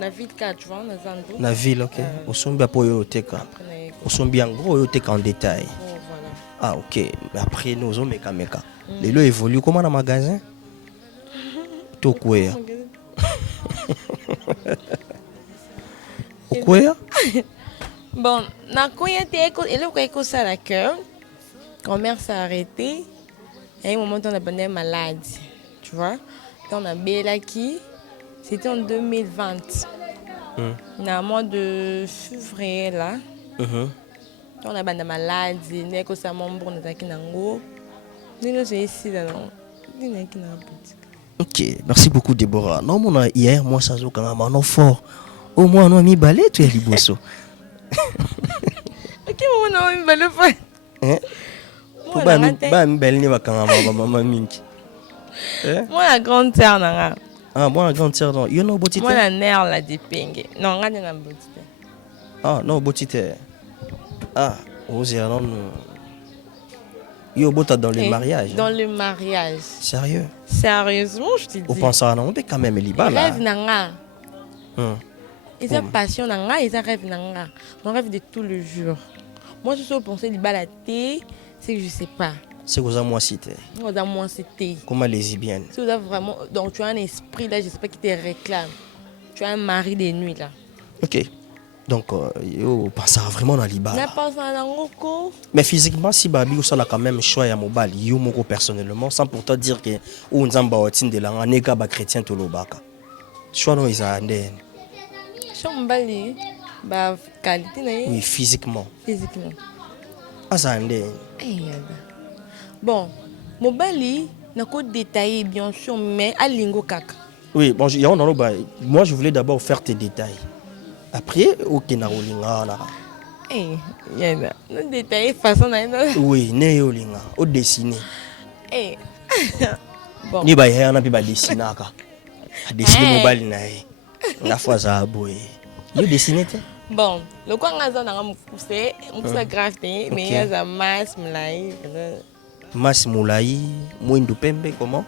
na ville ka tu vois na zando na ville OK osomba po yo teka osombi en gros yo teka en détail voilà ah OK après nous on meka les lots évoluent comment dans magasin to quoi quoi bon na koya te et le ko ça la cœur commerce a arrêté Il y a un moment où on a abandonné malade. Tu vois? Donc, on a Bélaki. C'était en 2020. Dans le mois de février, là. On a abandonné malade. On a fait un membre de la Kinango. Nous sommes ici, là. Ok, merci beaucoup Déborah. Non, mon hier, moi, ça joue quand même non fort. Au moins, on a mis balai, tu es liboso. Ok, on a mis balai fort. Hein? Pour pas mi belle ni wakanga mama minki. Moi, la grande sœur, non. Ah, moi, la grande sœur, non. You know Botite? Moi, la nerf, la dépingue. Non, regarde la Botite. Ah, non, Botite. Ah, vous êtes non. Yo, Bota dans le mariage. Dans le mariage. Sérieux? Sérieusement, je te dis. Vous pensez à non, mais quand même, il est bas là. Rêve nanga. Ils ont passion nanga, ils ont rêve nanga. On rêve de tout le jour. Moi, je suis pensé du balaté, c'est que je sais pas. C'est que vous avez moi cité. Vous avez moi cité. Comment lesbienne? Si vous avez vraiment. Donc, tu as un esprit là, je sais pas qui te réclame. Tu as un mari de nuit là. Ok. Donc, yo, pensez vraiment dans l'Iba. Mais physiquement, si Babi ou ça a quand même choix à mobile, yo moko personnellement, sans pourtant dire que ou nzamba otin de la nega ba chrétien to lobaka. Choix non ils a ndé. Choix mbali ba qualité na. Oui, physiquement. Physiquement. Asa ndé. Bon, mobali n'a qu'au détailler bien sûr, mais à lingo kaka. Oui, bon, moi je voulais d'abord faire tes détails. Après, ok, na rolinga na. Yana, nous détailler façon na. Oui, ne yolinga, au dessiner. Bon. Ni ba ya na bi ba dessiner ka. Dessiner mobile na e. Na fois za boy. Yo dessiner te? Bon, le quoi ngaza na mukuse, mukuse grafté, mais il y a masse mulai. Masse mulai, mwindu pembe comment?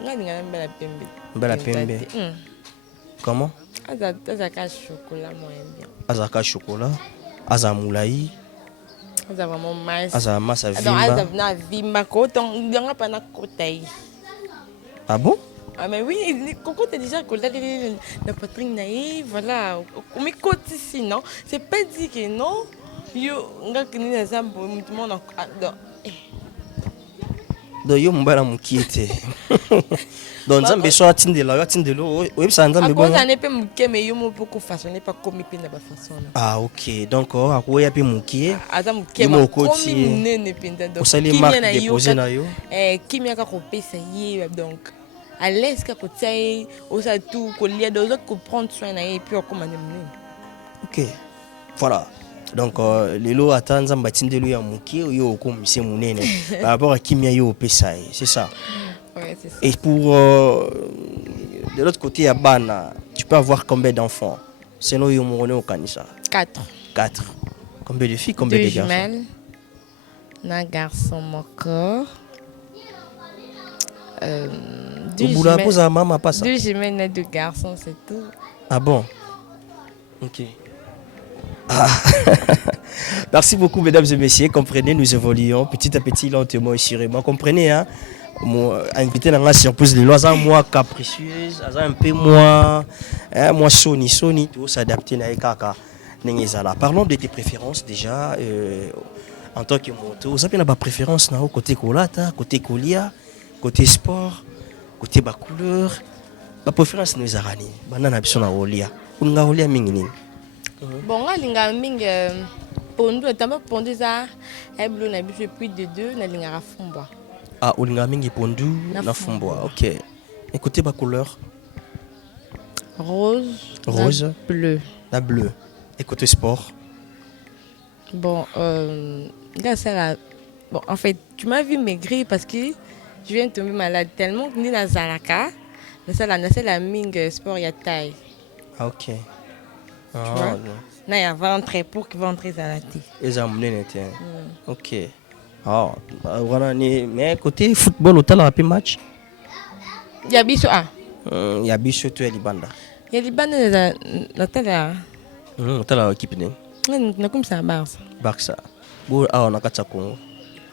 Ngani mbela pembe. Mbela pembe. Comment? Azaka chocolat moyen bien. Azaka chocolat, aza moulai. Aza vraiment masse. Aza massa vimba. Donc aza na vimba ko donc yanga pa na kotai. Ah bon? Ah mais oui, coco t'as déjà collé la poitrine naïve, voilà. Mais côté ici non, c'est pas dit que non. Yo nga kini na zambo tout le monde donc yo mbala mukiete. Donc nzambe so atindela yo atindelo oyebisa nzambe bon. Akoza ne pe muke mais yo mo poko façonner pas comme pe na ba façon. Ah OK, donc akoya pe mukie. Aza muke ma komi nene penda donc. Osali marque déposer na yo. Kimia ka ko pesa ye donc. À l'aise ka ko tsai osa tout ko lia dozo ko prendre soin na ye puis on commande mne. OK. Voilà. Donc les lots attendent nzamba tindelo ya mukie yo ko mise munene. Par rapport à kimia yo pesa, c'est ça. Ouais, c'est ça. Et pour de l'autre côté à Bana, tu peux avoir combien d'enfants? Sinon yo mourone au kanisa. 4. 4. Combien de filles, combien de garçons? 2 jumelles. Un garçon encore. 2 jumelles. 2 jumelles et 2 garçons, c'est tout. Ah bon? OK. Ah. Merci beaucoup, mesdames et messieurs. Comprenez, nous évoluons petit à petit, lentement et sûrement. Comprenez, hein? Invité dans la surprise de l'oiseau, moi capricieuse, un peu moins Sony, tout s'adapter à Kaka. Parlons de tes préférences déjà. En tant que moto, vous avez une préférence côté Kolata, côté Kolia, côté sport, côté couleur. La préférence nous a rani. Banana bison na Olia. Unga Olia mingi. Bon, nga linga mingi pondu etamba pondu za eblo na biso plus de 2 na linga rafumbwa. Ah, olinga mingi pondu na fumbwa. OK. Et côté couleur? Rose, bleu. La bleu. Et côté sport? Bon, là ça là. Bon, en fait, tu m'as vu maigrir parce que je viens de tomber malade tellement que ni na zalaka, mais ça là, c'est la ming sport ya taille. Ah, OK. Ah, non, il y a ventre pour que ventre à la tête. Les amener OK. Ah, voilà, mais côté football, au tel rapide match. Il y a biso ah. Il y a biso tu es libanda. Il y a libanda la telle. Telle équipe né. Na comme ça Barça. Barça. Bon, ah on a quatre Congo.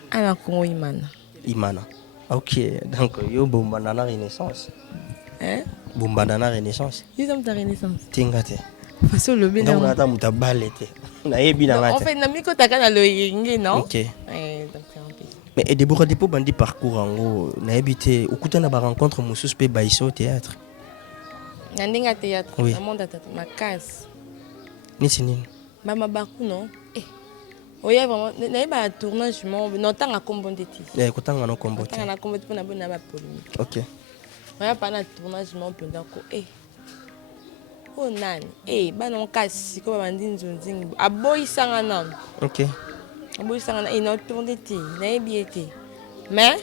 Ah la Congo Imana. OK. Donc yo bombana renaissance. Hein? Bombana renaissance. Ils ont ta renaissance. Tingate. Façon le bien. Donc on a mutabalete. Na yebi na ngate. En fait, na miko taka na lo yingi non? OK. Donc c'est un peu. Mais Deborah Depo bandi parcours en gros, na habité au côté na ba rencontre mususu pe baïso au théâtre. Nandinga théâtre, Oui. na monde tata ma case. Ni sinine. Mama baku non. Oya vraiment na ba tournage mon non tanga kombondeti. Kotanga no kombote. Tanga na kombondeti pona bona ba polémique. OK. Oya pa na tournage mon penda ko oh nani bana kasi ko bandi nzonzingi aboyi sanga nan. OK. Aboyi sanga na ina tourneti na ebiete. Mais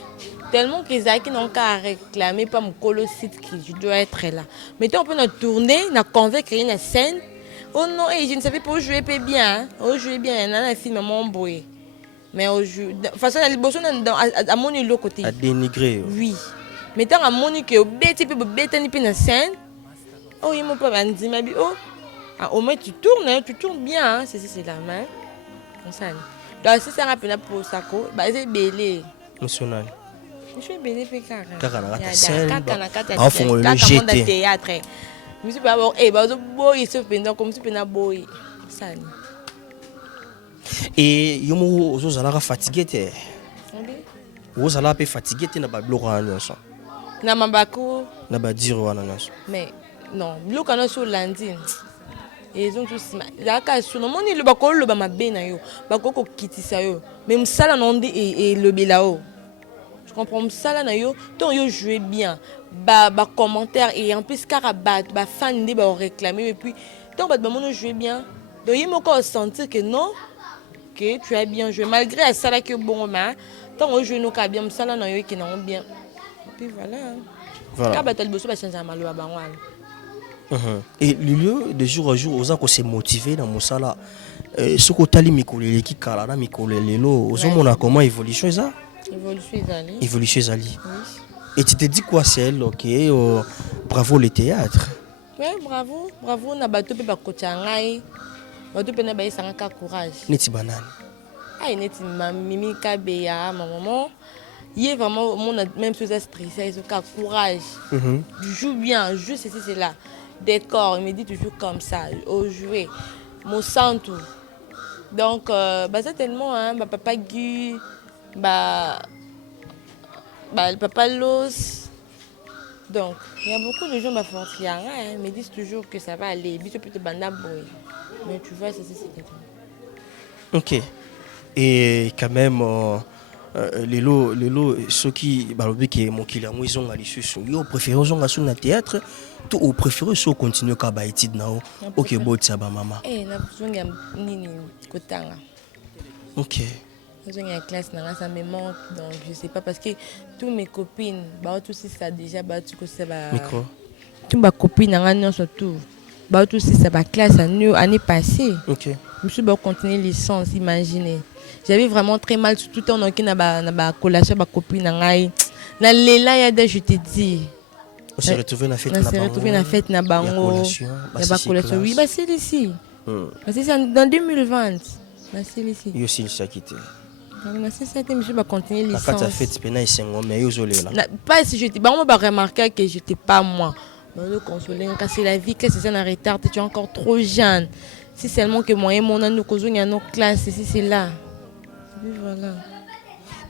tellement qu'ils a qui n'ont qu'à réclamer pas mon colo site qui je dois être là. Mais on peut nous tourner, nous convaincre une scène. Oh non, je ne savais pas jouer bien. Oh jouer bien, il y a un film à mon boy. Mais au jeu, de toute façon, les bossons à mon île côté. À dénigrer. Oui. Mais tant à mon île que bête peut bête ni une scène. Oh il m'a pas dit mais au moins tu tournes bien, hein. C'est la main. Comme ça. Donc si ça rappelle pour ça quoi, bah c'est belé. National. Je suis belé fait carré. En fond le jeté. Théâtre. Je suis pas bon boy se pendant comme si pena boy. Ça. Et yomo ozozala fatigué té. Ozala pe fatigué té na ba bloko nyonso. Na mabako Na ba dire wana nyonso. mais non, bloko na so landine. Ils ont tous la case sur mon île bakolo le ba mabe na yo. Bakoko kitisa yo. Mais msala nondi et le belao. Je comprends ça na yo, tant yo jouer bien. Ba commentaire et en plus carabat, ba fan de ba réclamer et puis tant ba mon jouer bien. Donc il m'a encore senti que non que tu as bien joué malgré ça là que bon mais tant on joue nous ka bien ça là na yo qui non bien. Et puis voilà. Voilà. Ka batal bosso ba changer malo ba ngwala. Et le lieu de jour à jour aux ko se motiver dans mosala ce ko tali mikolele ki kala na mikolele lo ozomona comment évolution ça évolution zali. Et tu te dis quoi celle OK bravo le théâtre. Ouais bravo na bato pe ba kotiangai. Bato pe na ba isanga courage. Neti banane. Ah neti mimi kabeya maman. Il est vraiment même chose stressé, il a courage. Joue bien, joue ceci c'est là. Décor, il me dit toujours comme ça, au jouer. Mon centre. Donc c'est tellement papa Guy, le papa Los. Donc il y a beaucoup de gens me disent toujours que ça va aller, mais tu vois c'est OK. Et quand même les lots ceux qui balobi qui mokila ils ont ali sur yo préféré on a sur na théâtre tout au préféré so continuer ka ba étude na OK botsa ba mama na besoin nini kotanga. OK besoin de classe ça me manque donc je sais pas parce que tous mes copines tous ça déjà tu que ça va micro tous mes copines non surtout tous ça va classe année passée. OK je suis pas continuer licence imaginez. J'avais vraiment très mal tout le temps na ba collation ba copine ngai na lela ya de je te dis on s'est retrouvé na fête na bango ya ba collation oui c'est ici c'est dans 2020 c'est ici yo si ça quitté c'est ça que je vais continuer licence la fête pena isengo mais yo zolela pas si j'étais on va remarquer que j'étais pas moi le consoler quand c'est la vie que c'est ça en retard tu es encore trop jeune si seulement que moi et mon nous causons à nos classes ici c'est là. Voilà.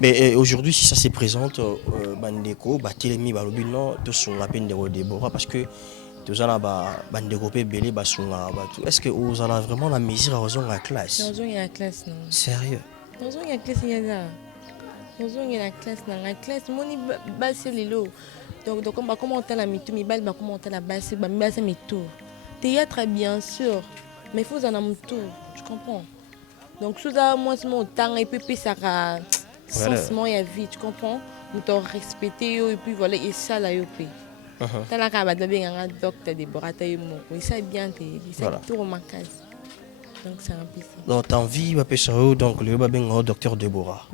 Mais aujourd'hui, si ça se présente, Bandeko, Batelemi, Balobino, tous sont la peine de Deborah parce que tous en a Bandeko Belé, Basunga, est-ce que vous avez vraiment la mesure à raison de la classe? Raison de la classe, non. Sérieux? Raison de la classe, il y a là. Raison de la classe, non. La classe, mon bas c'est les lots. Donc on va commenter la mytho, mais va commenter la base, c'est mytho. Théâtre, bien sûr, mais il faut en avoir un tour, tu comprends? Donc, sous moi, c'est mon temps, et puis ça a sensement et vie, tu comprends? Nous t'en respecter, et puis voilà, et ça, là, et puis. T'as la cabane de bien un docteur de Borata et mon coup, ça est bien, c'est tout au mancage. Donc, c'est un peu ça. Donc, t'as envie, donc, le babin docteur Deborah.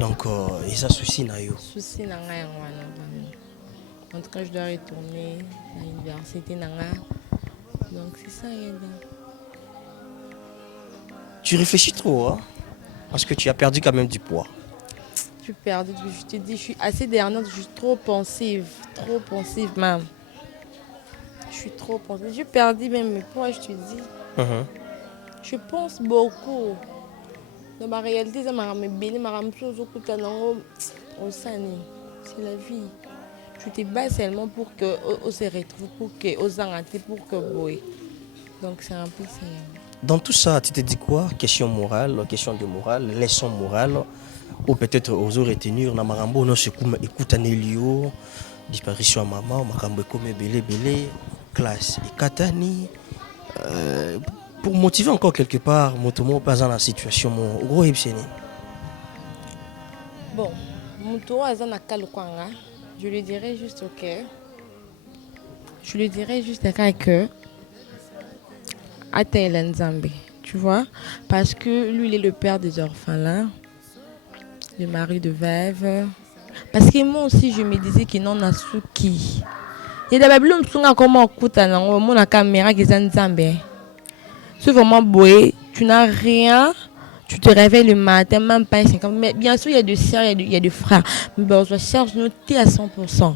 Donc, et ça, souci, n'a eu. Souci, n'a rien, en tout cas, je dois retourner à l'université, donc, c'est ça, il y a Tu réfléchis trop, hein? Parce que tu as perdu quand même du poids. Je te dis, je suis assez dernière, je suis trop pensive même. Je suis trop pensive. J'ai perdu même mes poids, je te dis. Je pense beaucoup. Dans ma réalité, ça m'a ramené belle, m'a ramené au sani. C'est la vie. Tu te bats seulement pour que on se retrouve, pour que on s'arrête, pour que boy. Donc c'est un peu ça. Dans tout ça, tu te dis quoi? Question morale, question de morale, leçon morale, ou peut-être aux autres retenir na marambo no se kuma écoute Anelio, disparition à maman, makambo comme belé, classe et katani. Pour motiver encore quelque part, motomo pas dans la situation, mon gros epseni. Bon, mon tour à Zanakalkwanga, je lui dirais juste ok. Je lui dirais juste que Athélen Nzambe, tu vois, parce que lui il est le père des orphelins, le mari de veuve. Parce que moi aussi je me disais qu'il n'en a sous qui. Et d'abord l'homme songa comment écoute dans mon caméra qui est Nzambe. C'est vraiment beau, tu n'as rien. Tu te réveilles le matin, même pas 50. Mais bien sûr, il y a des sœurs, il y a des frères. Mais bon, je cherche noter à 100%.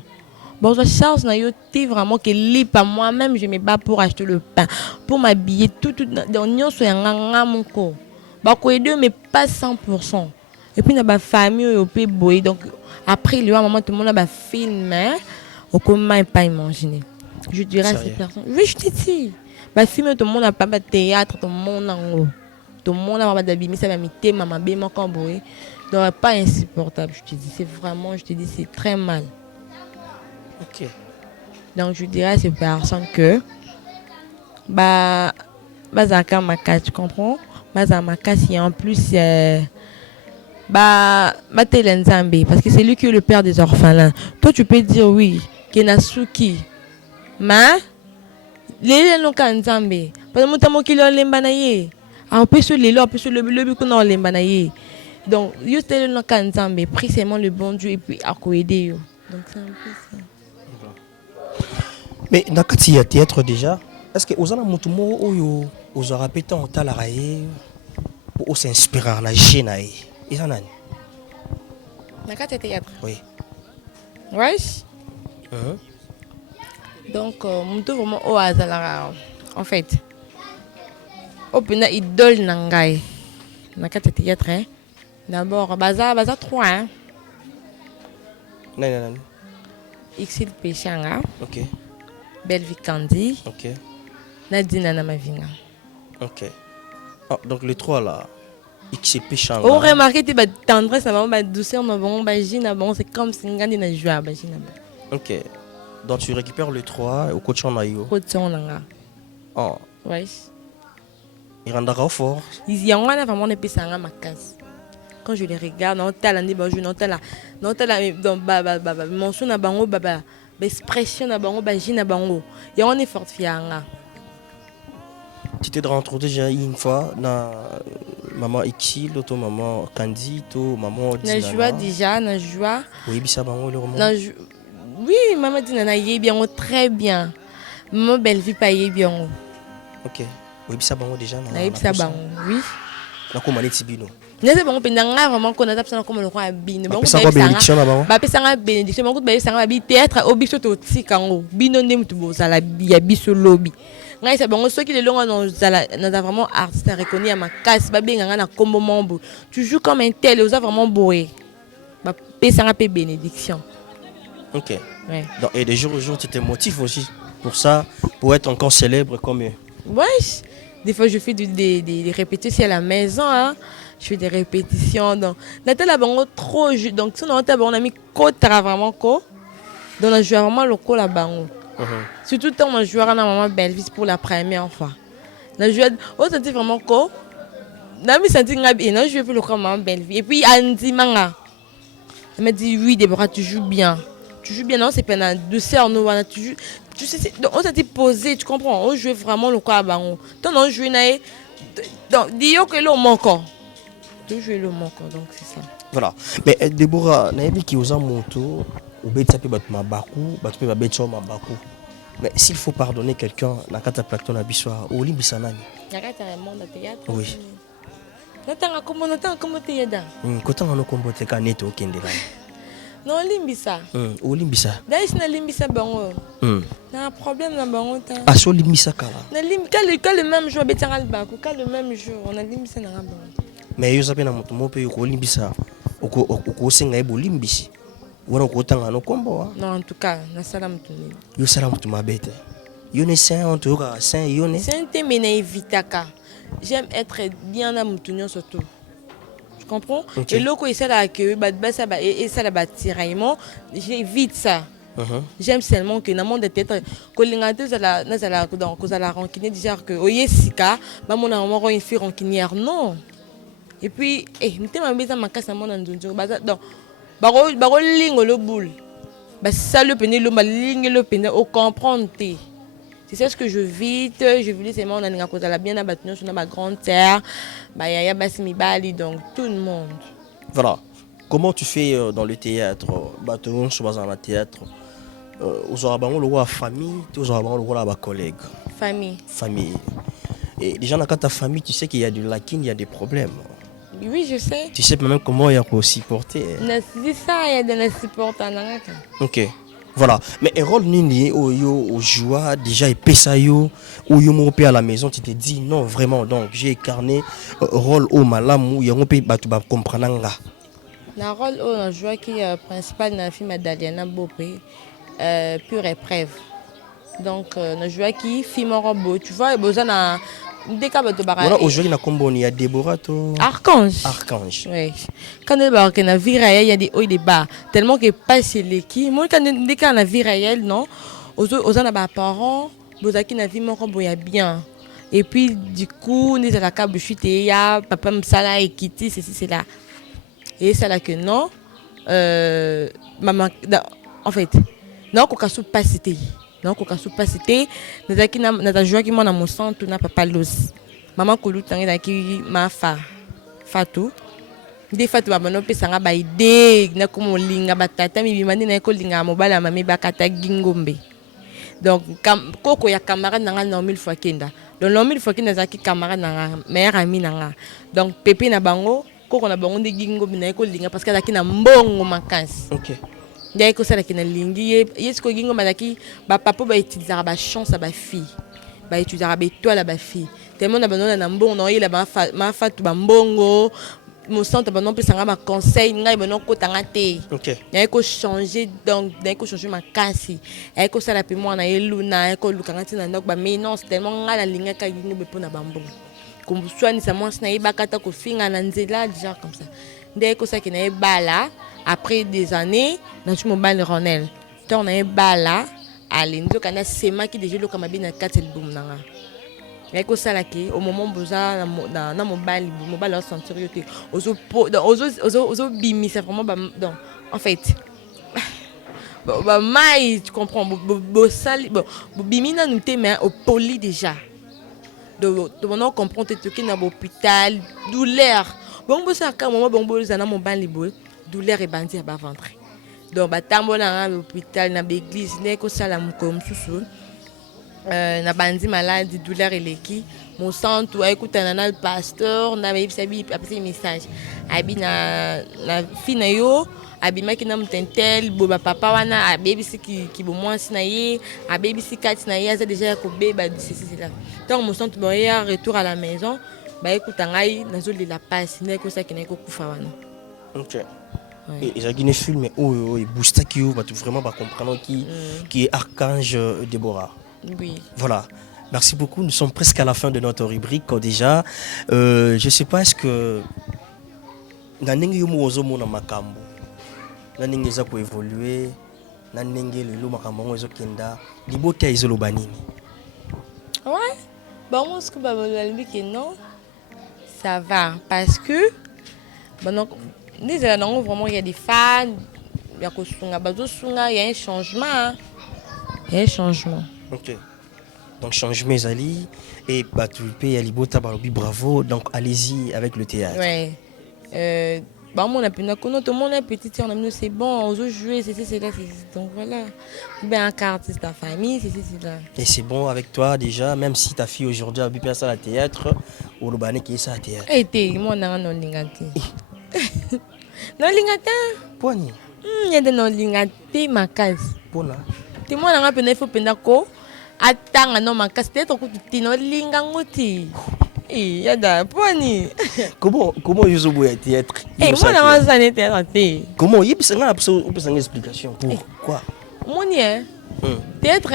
Bon, je cherche noter vraiment que lit pas moi-même, je me bats pour acheter le pain, pour m'habiller, tout. Dans l'union, soit un mon corps. Bah, quoi, mais pas 100%. Et puis, dans ma famille, au pays boy. Donc, après, le moment, tout le monde a film, au comment pas imaginer. Je dirais à ces personnes, oui, je te dis. Bah, film, tout le monde n'a pas de théâtre, tout le monde en haut. Tout le monde a d'abîmer ça va m'ité maman béma camboé donc pas insupportable je te dis c'est vraiment je te dis c'est très mal. OK. Donc je dirais à ces personnes que bah bazaka maka tu comprends bazaka maka si en plus bah Nzambe parce que c'est lui qui est le père des orphelins. Toi tu peux dire oui Kenasuki mais les non Nzambe parce que mutamo kilo lembanaye. On peut se l'élo, on peut se le qu'on a l'embanaye. Donc, juste le Nzambe, précisément le bon Dieu et puis à aider. Donc, c'est un peu ça. Mais dans le cas théâtre déjà, est-ce que vous avez un motumo ou vous avez répété en talaraye pour s'inspirer à la jeune? Ils en ont. Dans le cas théâtre? Oui. Oui. Donc, mon tour vraiment au hasard. En fait. Oh, pena idole nangai. Naka théâtre. D'abord, baza 3 hein. Non. Ixil Péchanga. OK. Belle vie Candy. OK. Nadina Namavinga. OK. Ah, donc les 3 là. Ixil Péchanga. Oh, remarquez tes tendresse, ma douceur, ma bon, c'est comme si ngandi na joie, OK. Donc tu récupères les 3 au coach en ayo. Coach en anga. Oh. Ouais. Il rendra fort. Il y a vraiment des personnes à ma case. Quand je les regarde, non telle mention na bango baba, expression na bango baji na bango. Il y a on est fort fianga. Tu t'es rencontré déjà une fois na maman Ixi, l'auto maman Candy, to maman Dinana. Na joie déjà, na joie. Oui, bisa bango le roman. Oui, maman Dinana y est bien très bien. Maman belle vie pas y est bien. OK. Oui, bisa bango déjà na. Na bisa bango, oui. Na ko mané tibino. Nese bango pendanga vraiment qu'on a tapé comme le roi abine. Bango ba bénédiction na bango. Ba pesanga bénédiction, bango ba pesanga bi théâtre au biso to tikango. Bino ndem to bozala ya biso lobby. Ngai sa bango ceux qui le longa na vraiment artiste reconnu à ma casse ba benga na combo mambo. Tu joues comme un tel, osa vraiment boé. Ba pesanga pe bénédiction. OK. Ouais. Donc et de jour au jour tu te motives aussi pour ça pour être encore célèbre comme eux. Ouais. Des fois, je fais des répétitions à la maison. Hein. Je fais des répétitions. Donc, Nathalie a trop. Donc, si on a mis côte vraiment quoi. Donc, on a joué vraiment le coup là-bas. Surtout quand on a joué à la maman Belvis pour la première fois. On a joué. On a senti vraiment quoi. On a mis senti que on a joué pour le coup maman Belvis. Et puis, Andy Manga. Elle m'a dit oui, Déborah, tu joues bien. Tu joues bien. Non, c'est pas une douceur. Tu joues. Tu sais, on s'est posé, tu comprends? On jouait vraiment le quoi à Bango. Donc, on jouait. Donc, dis-yo que l'on manque. Tu joues le manque, donc c'est ça. Voilà. Mais Déborah, n'a pas qui osa moto, ou bien tu peux battre ma bakou, tu peux battre ma bakou. Mais s'il faut pardonner quelqu'un, na kata plateau na biswa, ou limbisa nani? Na kata monde théâtre. Oui. Natanga comment théâtre. Kota ngano kombo te kanete okende là. Non limbisa. O limbisa. D'ailleurs na limbisa bango. Na un problème na bango ta. Ah so limbisa kala. Na lim quand le même jour betanga le bakou, quand le même jour on a limbisa na bango. mais yo sapena moto mo pe ko limbisa ko senga e bolimbisi wana ko tanga no kombo Non, en tout cas, na salam tuni. yo sala moto mabete yo ne saint on to ka saint yo ne C'est un thème évitaka. J'aime être bien dans mon tunion surtout. Tu comprends? Ok. Et loko et ça là que ça et ça là tiraillement, j'évite ça. J'aime seulement que dans le monde peut-être que les gars donc la rancunier déjà que oye sika, ba mon amour une fille rancunière non. Et puis m'était ma maison ma casse à mon andonjo donc baro lingo le boule. Bah ça le peine le mal ligne le peine au comprendre. C'est ce que je vis. Je voulais seulement on a cause la bien abattu sur ma grande terre. Bah yaya basimi bali donc tout le monde. Voilà. Comment tu fais dans le théâtre? Bateau sur dans le théâtre. Aux arabes, le roi famille, aux arabes, le roi collègue. Famille. Et déjà dans ta famille, tu sais qu'il y a du lakin, il y a des problèmes. Oui, je sais. Tu sais même comment il y a pour supporter. C'est ça, il y a de la supporter. Ok. Voilà. Mais un rôle nini au joie déjà et pesa yo ou yo mo à la maison, tu te dis non vraiment donc j'ai incarné rôle au malam ou yo pe batu ba comprendre nga. Le rôle au joie qui est principal dans le film d'Aliana Bopé. Pure épreuve. Donc, nous jouons qui film robot. Tu vois, il y a des cas de barrage. Voilà, aujourd'hui, il y a Déborah. Archange. Oui. Quand il y a une vie réelle, il y a des hauts et des bas. Tellement que pas chez les qui. Moi, quand il y a une vie réelle, non. Aux parents, vous avez une vie robot, il y a bien. Et puis, du coup, nous avons la carte de chute, il y a papa Msala et Kitty, c'est là. Et c'est là que non. Maman, en fait. Non, qu'on ne pas cité. Non, qu'on ne pas cité. Nous avons joué qui mon sang, tout n'a pas l'os. Maman Koulou tangi qui m'a Fatou. Des Fatou maman pe sanga ba ide na ko linga batata mi bimani na ko linga mobala mami bakata gingombe. Donc koko ya camarade nanga na 1000 fois kenda. Donc 1000 fois kenda zaki camarade nanga meilleur ami nanga. Donc pépé na bango koko na bango de gingombe na ko linga parce que zaki na mbongo makasi. OK. Ndai ko sala kina lingi yesko gingo malaki ba papa ba utiliser ba chance ba fille ba utiliser ba étoile ba fille tellement na banona na mbongo na yela ba ma fatu ba mbongo mon centre ba non plus sanga ma conseil ngai ba non ko tanga te. OK. Ndai ko changer donc ndai ko changer ma kasi ai ko sala pe moi na eluna ai ko lukanga tina ndok ba mais non tellement ngala linga ka gingo be pona ba mbongo comme soani sa moi na iba kata ko finga na nzela déjà comme ça ndai ko sa kina bala. Après des années, dans mon bal Ronel, on a un bal là, allez, nous on a Sema qui déjà le comme bien dans 4 albums nanga. Mais que ça là qui au moment où ça dans mon bal sentir yoté, ozo bimi c'est vraiment donc en fait mai tu comprends sali bimi na nous mais au poli déjà. Donc on comprend te que dans l'hôpital douleur. Bon ça quand moment bon ça dans mon bal libre. Douleur et bandit à bas ventre. Donc, batambo na l'hôpital, na l'église, n'est que ça la comme sous. Na bandit malade, douleur et l'équipe. Mon sang, tout écoute un le pasteur, na baby sabi après message. Abi na fille na yo, abi ma ki na mtentel, bo ba papa wana, a baby si qui bo moins si na ye, a baby si kat na ye, ça déjà ko beba c'est là. Donc mon sang tout bon retour à la maison, ba écoute ngai na zo la passe, n'est que ça qui n'est ko kufa wana. OK. Et j'ai un film et Bousta qui va vraiment comprendre qui est Archange Déborah. Oui. Voilà. Merci beaucoup. Nous sommes presque à la fin de notre rubrique déjà. Je ne sais pas est-ce que nanenge yomo ozomo na makambo. Nanenge za ko évoluer, nanenge lelo makambo ozo kenda. Libote ya izolo banini. Ouais. Bon moi ce que ba que non. Ça va parce que bon vraiment il y a des fans, il y a un changement. Il y a un changement. OK. Donc changement Zali et Batulpe et Alibota Balobi bravo. Donc allez-y avec le théâtre. Ouais. Bah mon appel tout le monde est petit, on a mis c'est bon, on veut jouer, c'est là, donc voilà. Ben un carte c'est ta famille, c'est là. Et c'est bon avec toi déjà, même si ta fille aujourd'hui a bu ça à la théâtre, ou le bané qui est ça à théâtre. Eh t'es moi non lingati. Non lingata. Poni. Il y a des non lingati ma case. Pona. T'es moi n'a pas il faut penda ko. Attends non ma case peut-être que tu non lingangoti. Il y a des poignées. Comment ils ont beau théâtre? Et moi, dans ça n'était pas. Comment il y a une explication? Pourquoi? Mon yé. Théâtre,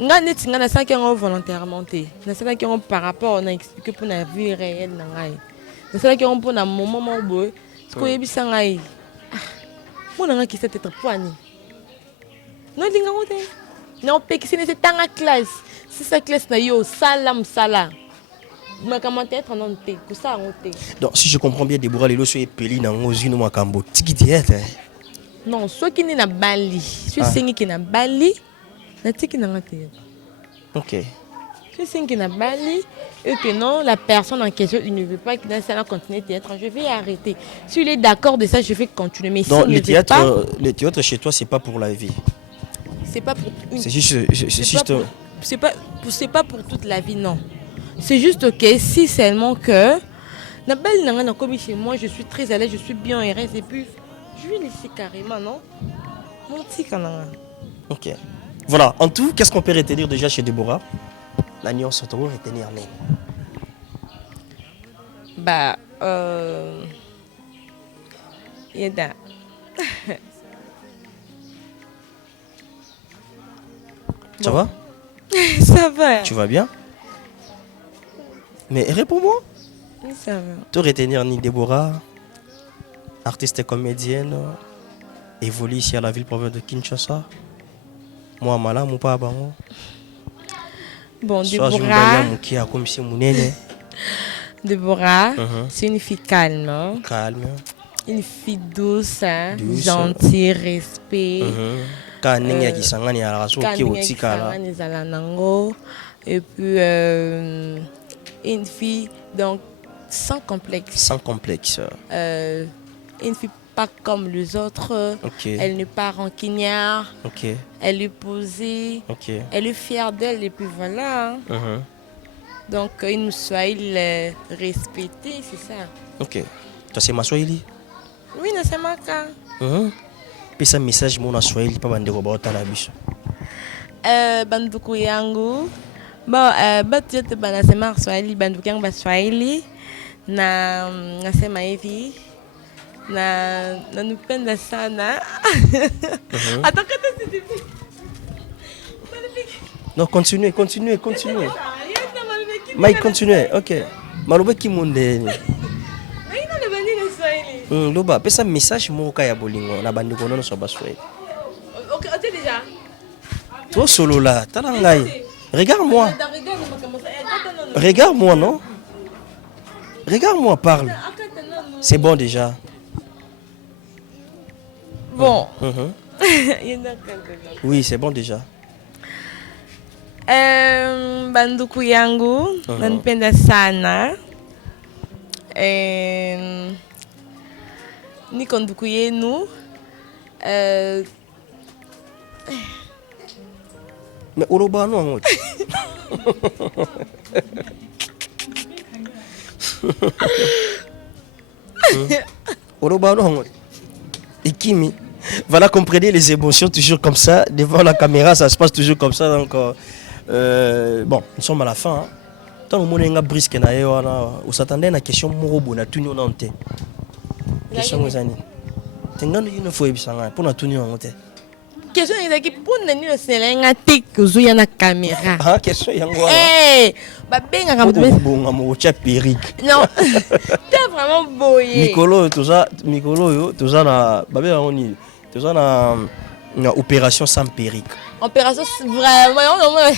nga net nga na ça qui ont volontairement té. Na ça qui ont par rapport na expliquer pour la vie réelle na ngai. Na ça qui ont pour na moment mo boy. Ce ko yebisa ngai. Mon nga qui s'est être poigné. Non dinga ngote. Non pe qui c'est tanga classe. Si sa classe na yo salam sala. Mais comment être non té, que ça ngote. Donc si je comprends bien Déborah Lelo so epeli na ngozino makambo. Tiki théâtre. Non, soit qui n'est na Bali, soit c'est qui na Bali. Na tiki na ngate. OK. Je sais qu'il y a Bali et que non, la personne en question il ne veut pas que dans ça continue théâtre. Je vais arrêter. S'il est d'accord de ça, je vais continuer. Mais donc si le théâtre chez toi, c'est pas pour la vie. C'est pas pour une. C'est juste. C'est pas pour toute la vie, non. C'est juste que si seulement que na Bali n'a comme chez moi, je suis très à l'aise, je suis bien et reste et puis je vais laisser carrément, non. Mon petit canard. OK. Voilà, en tout, qu'est-ce qu'on peut retenir déjà chez Déborah? La nuance entre retenir même. Bah, Yeda. Ça va? Ça va. Tu vas bien? Mais réponds-moi. Ça va. Tu retenir ni Déborah, artiste et comédienne, évolue ici à la ville province de Kinshasa. Moi, Mala, mon papa, bon, Déborah. Déborah, c'est une fille calme. Hein? Calme. Une fille douce, hein? Gentille, respect. Et puis, une fille donc sans complexe. Sans complexe. Une fille pas comme les autres. Okay. Elle n'est pas rancunière. Okay. Elle est posée. Okay. Elle est fière d'elle et puis voilà. Donc, une Swahili respectée, c'est ça. Ok. Toi, c'est ma Swahili? Oui, c'est ma cas. Puis ça message mon Swahili pas bande ko ba la biso. Banduku yangu. Bon, batu yote banasema Swahili, banduku yangu ba Swahili. Na nasema hivi. Na nupenda sana. Attends, que non, continuez. Mike, continuez. Ok. Maloba ki monde. Loba, pesa message mo ka ya bolingo na bandi ko non so ba Swahili. Ok, tu déjà. Toi solo là, talangai. Regarde-moi. Regarde-moi, non? Regarde-moi, parle. C'est bon déjà. Bon. Oui, c'est bon déjà. Banduku yangu, nanipenda sana. Niko nduku yenu. Mais uroba no ngot. Uroba no ngot. Ikimi. Voilà, comprenez les émotions toujours comme ça. Devant la caméra, ça se passe toujours comme ça. Donc, bon, nous sommes à la fin. Tant que nous avons brisé, on s'attendait à une question morobo, na tout nous en tête. Question aux années. Tengan une fois pour na tout nous en tête. Question est pour nous c'est un tic que na caméra. Ah, question yango. Eh, ba benga comme bon amour perruque. Non. T'es vraiment boyé. Mikolo tout ça na ba ben on y tout ça na opération sans perruque. Opération vraiment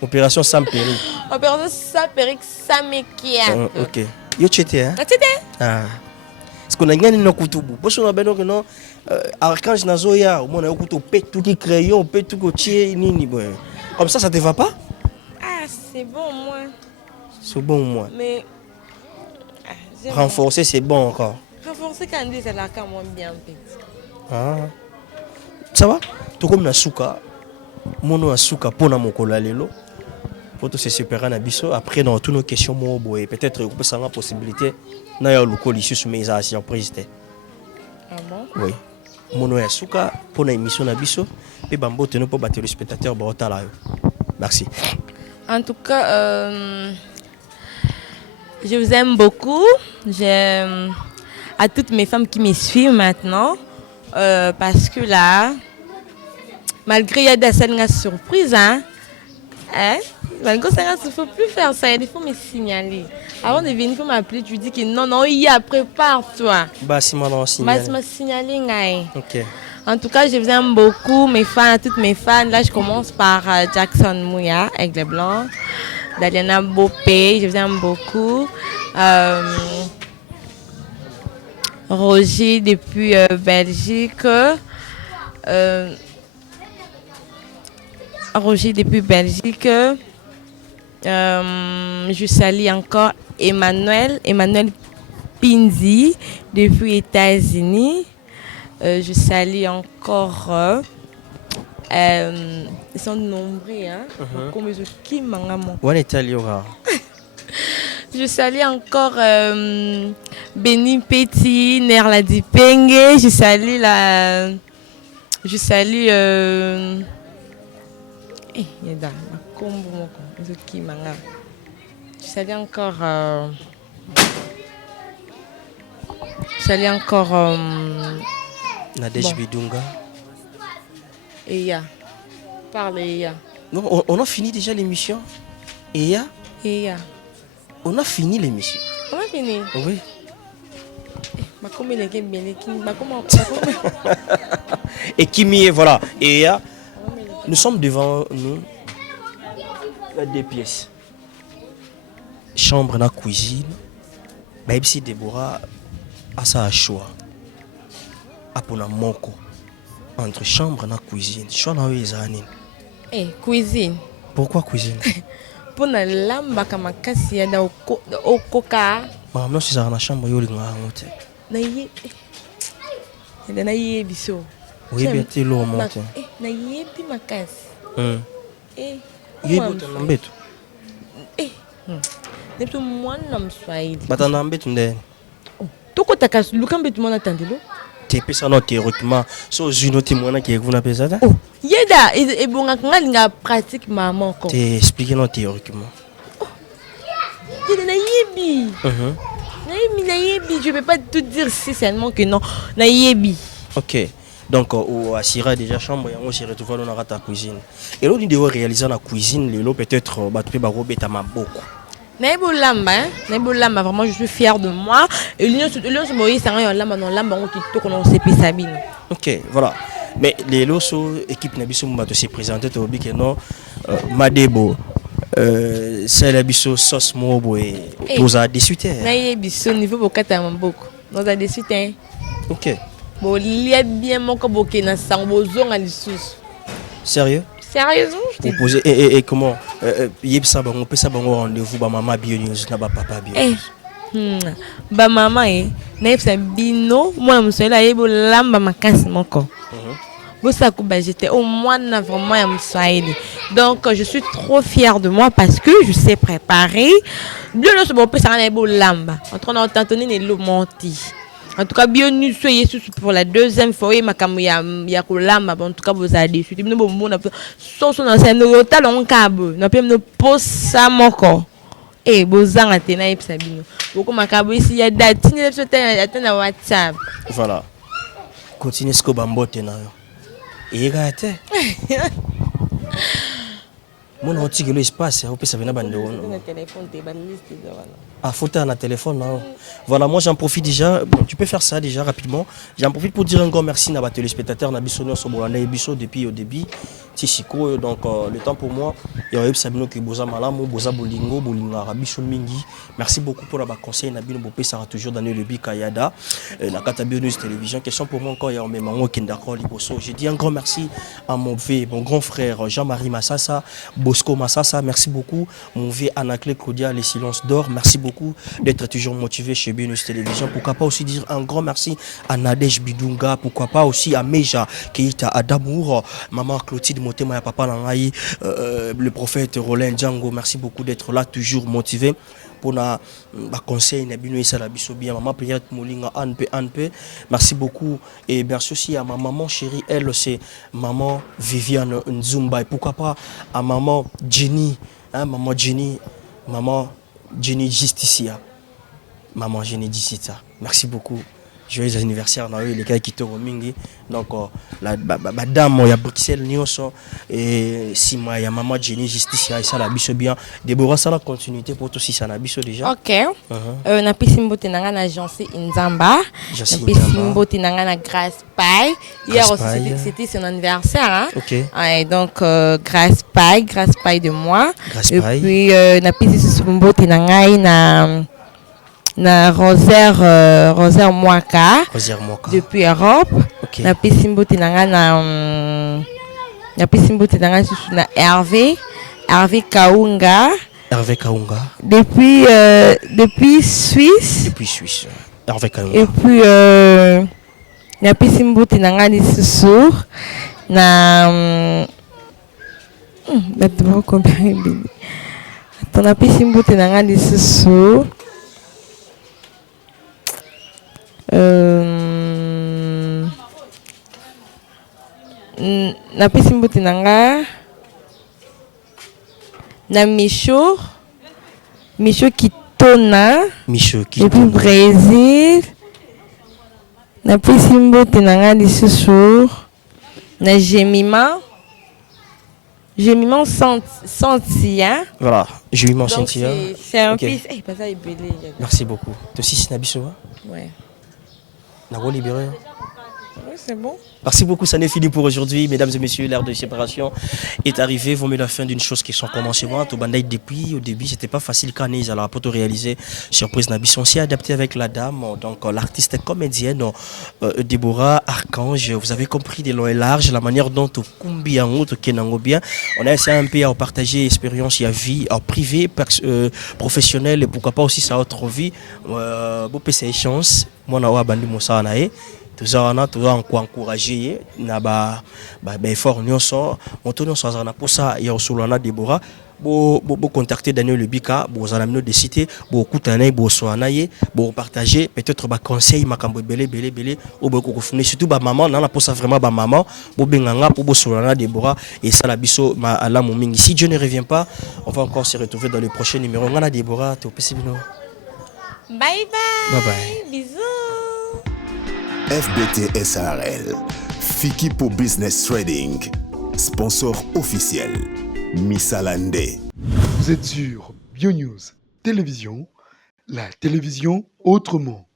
opération sans perruque. Opération sans perruque, sans maquillage. OK. Yo chete hein? Chete? Ah. Parce qu'on a gagné nos kutubu. Parce qu'on a besoin que non archange nazoya, on a kutu pe tout qui crayon, pe tout cotier nini boy. Comme ça te va pas? Ah, c'est bon moi. C'est bon moi. Mais renforcer c'est bon encore. Renforcer quand on dit c'est là quand moi bien petit. Ah. Ça va? Tout comme na suka. Mono asuka pona mokolo lelo. Pour tout se séparer na biso après dans toutes nos questions mo boy peut-être que ça a possibilité na ya lokolo ici sur mes surprise. Ah bon? Oui. Mono asuka pona émission na biso pe bambo teno pour battre les spectateurs ba otala yo. Merci. En tout cas Je vous aime beaucoup. J'aime à toutes mes femmes qui me suivent maintenant. Parce que là, malgré il y a des surprises, hein? Malgré ça, il ne faut plus faire ça. Il faut me signaler. Avant de venir, il faut m'appeler. Tu dis que non, il y a, prépare-toi. Bah, si moi, signaler. Ok. En tout cas, je vous aime beaucoup, mes fans, toutes mes fans. Là, je commence par Jackson Mouya, avec les Blancs. Daliana Bopé, je vous aime beaucoup. Roger depuis Belgique. Roger depuis Belgique. Je salue encore Emmanuel Pinzi depuis États-Unis. Je salue encore. Ils sont nombreux, hein. Comme qui je salue encore Béni Petit, Nerladi Penge. Je salue Je salue. Je salue encore. Je salue encore. Nadej Bidunga. Eya. Parle Eya. Non, on a fini déjà l'émission. Eya. On a fini l'émission. On a fini. Oui. Et Kimi, voilà. Eya. Nous sommes devant nous. Il y a deux pièces. Chambre, la cuisine. Même si Déborah a ça choix. Apona moko. Entre chambre et cuisine. Choix na wezani. Cuisine. Pourquoi cuisine? Pour la lamba kama kasi ya da okoka. Maman si ça na chambre yo linga ngote. Na ye biso. Oui bien te lo monte. Na ye pi makasi. Yebo tana mbeto. Neto mwana mswahili. Batana mbeto ndeni. Toko takasu lukambetu mwana tandelo. Tu peux ça théoriquement so juno témoin qui vous n'appelle ça. Yeda et bon nga pratique maman ko. T'es expliqué non théoriquement. Yeda na yebi. Na yebi, je peux pas tout dire si seulement que non. Na yebi. OK. Donc au Asira déjà chambre on se retrouve dans la cuisine. Et là on doit réaliser la cuisine les peut-être ba tu peux ba robeta maboko. Naïbolamba, vraiment je suis fière de moi. Et l'union se moïse ça rien lamba non lamba on qui to qu'on s'est Sabine. OK, voilà. Mais les loso équipe nabiso mbato se présenter to bi que non Madebo c'est la biso sauce mobo et tous à 18h. Na biso niveau bokata maboko. Nous a 18h. OK. Bon lié bien mon ko boké na sango zonga lisusu. Sérieux? Sérieusement, je t'ai et comment on peut ça rendez-vous ba maman Bio News na ba papa Bio. Ba maman na yebsa bino moi mswahili yebo lamba makasi moko. Bosa kuba j'étais au moins vraiment ya mswahili. Donc je suis trop fière de moi parce que je sais préparer. Bien le bon peut ça na yebo lamba. En train d'entendre ne lo menti. En tout cas, bien nous soyez pour la deuxième fois. Et ma caméra, il y a en tout cas, vous avez déçu. Nous avons un hôtel en cabo. Nous avons pose ça mon corps. Et vous en avez un peu sabino. Beaucoup ma cabo ici, il y a des date. Attends WhatsApp. Voilà. Continuez ce que bambote na. Et regardez. Mon article l'espace, on peut ça venir bande. Ah, faut un téléphone là. Voilà, moi j'en profite déjà. Bon, tu peux faire ça déjà rapidement. J'en profite pour dire un grand merci à tous les spectateurs Nabisonio Sobolanda et Bisso depuis au début. Tishiko, donc le temps pour moi. Il y a eu Sabino qui boza malamu, boza bolingo, bolinga Rabisson Mingi. Merci beaucoup pour la conseil Nabino Bopé ça toujours dans le Bic Kayada. La Kata Bio News Télévision. Question pour moi encore il y a même un qui d'accord Liboso. J'ai dit un grand merci à mon grand frère Jean-Marie Massassa, Bosco Massassa. Merci beaucoup mon vieux Anaclé Claudia les silences d'or. Merci beaucoup d'être toujours motivé chez Bio News Télévision. Pourquoi pas aussi dire un grand merci à Nadej Bidunga. Pourquoi pas aussi à Meja Keita, à Damour, maman Clotilde Motema et papa Langaï, le prophète Roland Django. Merci beaucoup d'être là toujours motivé pour na conseil na bino isa la biso bien maman prière molinga anpe. Merci beaucoup et merci aussi à ma maman chérie, elle c'est maman Viviane Nzumba et pourquoi pas à maman Jenny, hein, maman Jenny Justicia. Maman Génédie Sita. Merci beaucoup. Joyeux anniversaire dans les gars qui te mingi. Donc la dame ya Bruxelles nyonso et si ma ya maman Jenny justice ya ça la biso bien. Déborah ça la continuité pour tout si ça na biso déjà. OK. Na pisimbo tenanga na Jancy Nzamba. Na pisimbo tenanga na Grace Pay. Hier aussi c'était son anniversaire hein. OK. Et donc Grace Pay de moi. Grace Et Pay. puis na pisimbo tenanga na Rosaire Mwaka depuis Europe. Okay. Na pisimbo tenanga na pisimbo tenanga na Hervé Kaunga depuis Suisse. Hervé Kaunga. Et puis na pisimbo tenanga ni susu na na pisimbo tenanga ni susu na pisimbo tenanga na Micho Kitona depuis Brésil na pisimbo tenanga lisusu na Jemima Sentia. Voilà, Jemima Donc Sentia. C'est un Okay. fils. Hey, pas ça, Merci beaucoup. Tu aussi Nabiso? Ouais. Nago libéré. Oui, c'est bon. Merci beaucoup, ça n'est fini pour aujourd'hui. Mesdames et messieurs, l'ère de séparation est arrivée. Vous mettez la fin d'une chose qui est son commencement. Tout bandaï depuis au début, c'était pas facile quand ils allaient pour réaliser surprise Nabi. On s'est adapté avec la dame, donc l'artiste comédienne Déborah Archange. Vous avez compris de long et large la manière dont au Kumbiango, au Kenango bien. On a essayé un peu à partager expérience, il y a vie privée, professionnelle et pourquoi pas aussi sa autre vie. Beau PC chance. Moi, na bandi Moussa nae. Tout encourager na ba effort nyonso moto nyonso azana pour ça ya osolana Déborah bo contacter Daniel Lebika bo zana mino de cité bo kutana bo soana ye bo partager peut-être ba conseil makambo belé o bo ko fune surtout ba maman na pour ça vraiment ba maman bo benganga pour bo solana Déborah et ça la biso ma ala mo mingi. Si Dieu ne revient pas, on va encore se retrouver dans le prochain numéro. Ngana Déborah to pesibino. Bye bye. Bisous. FBT SARL, Fikipo Business Trading, sponsor officiel, Missalande. Vous êtes sur BioNews Télévision, la télévision autrement.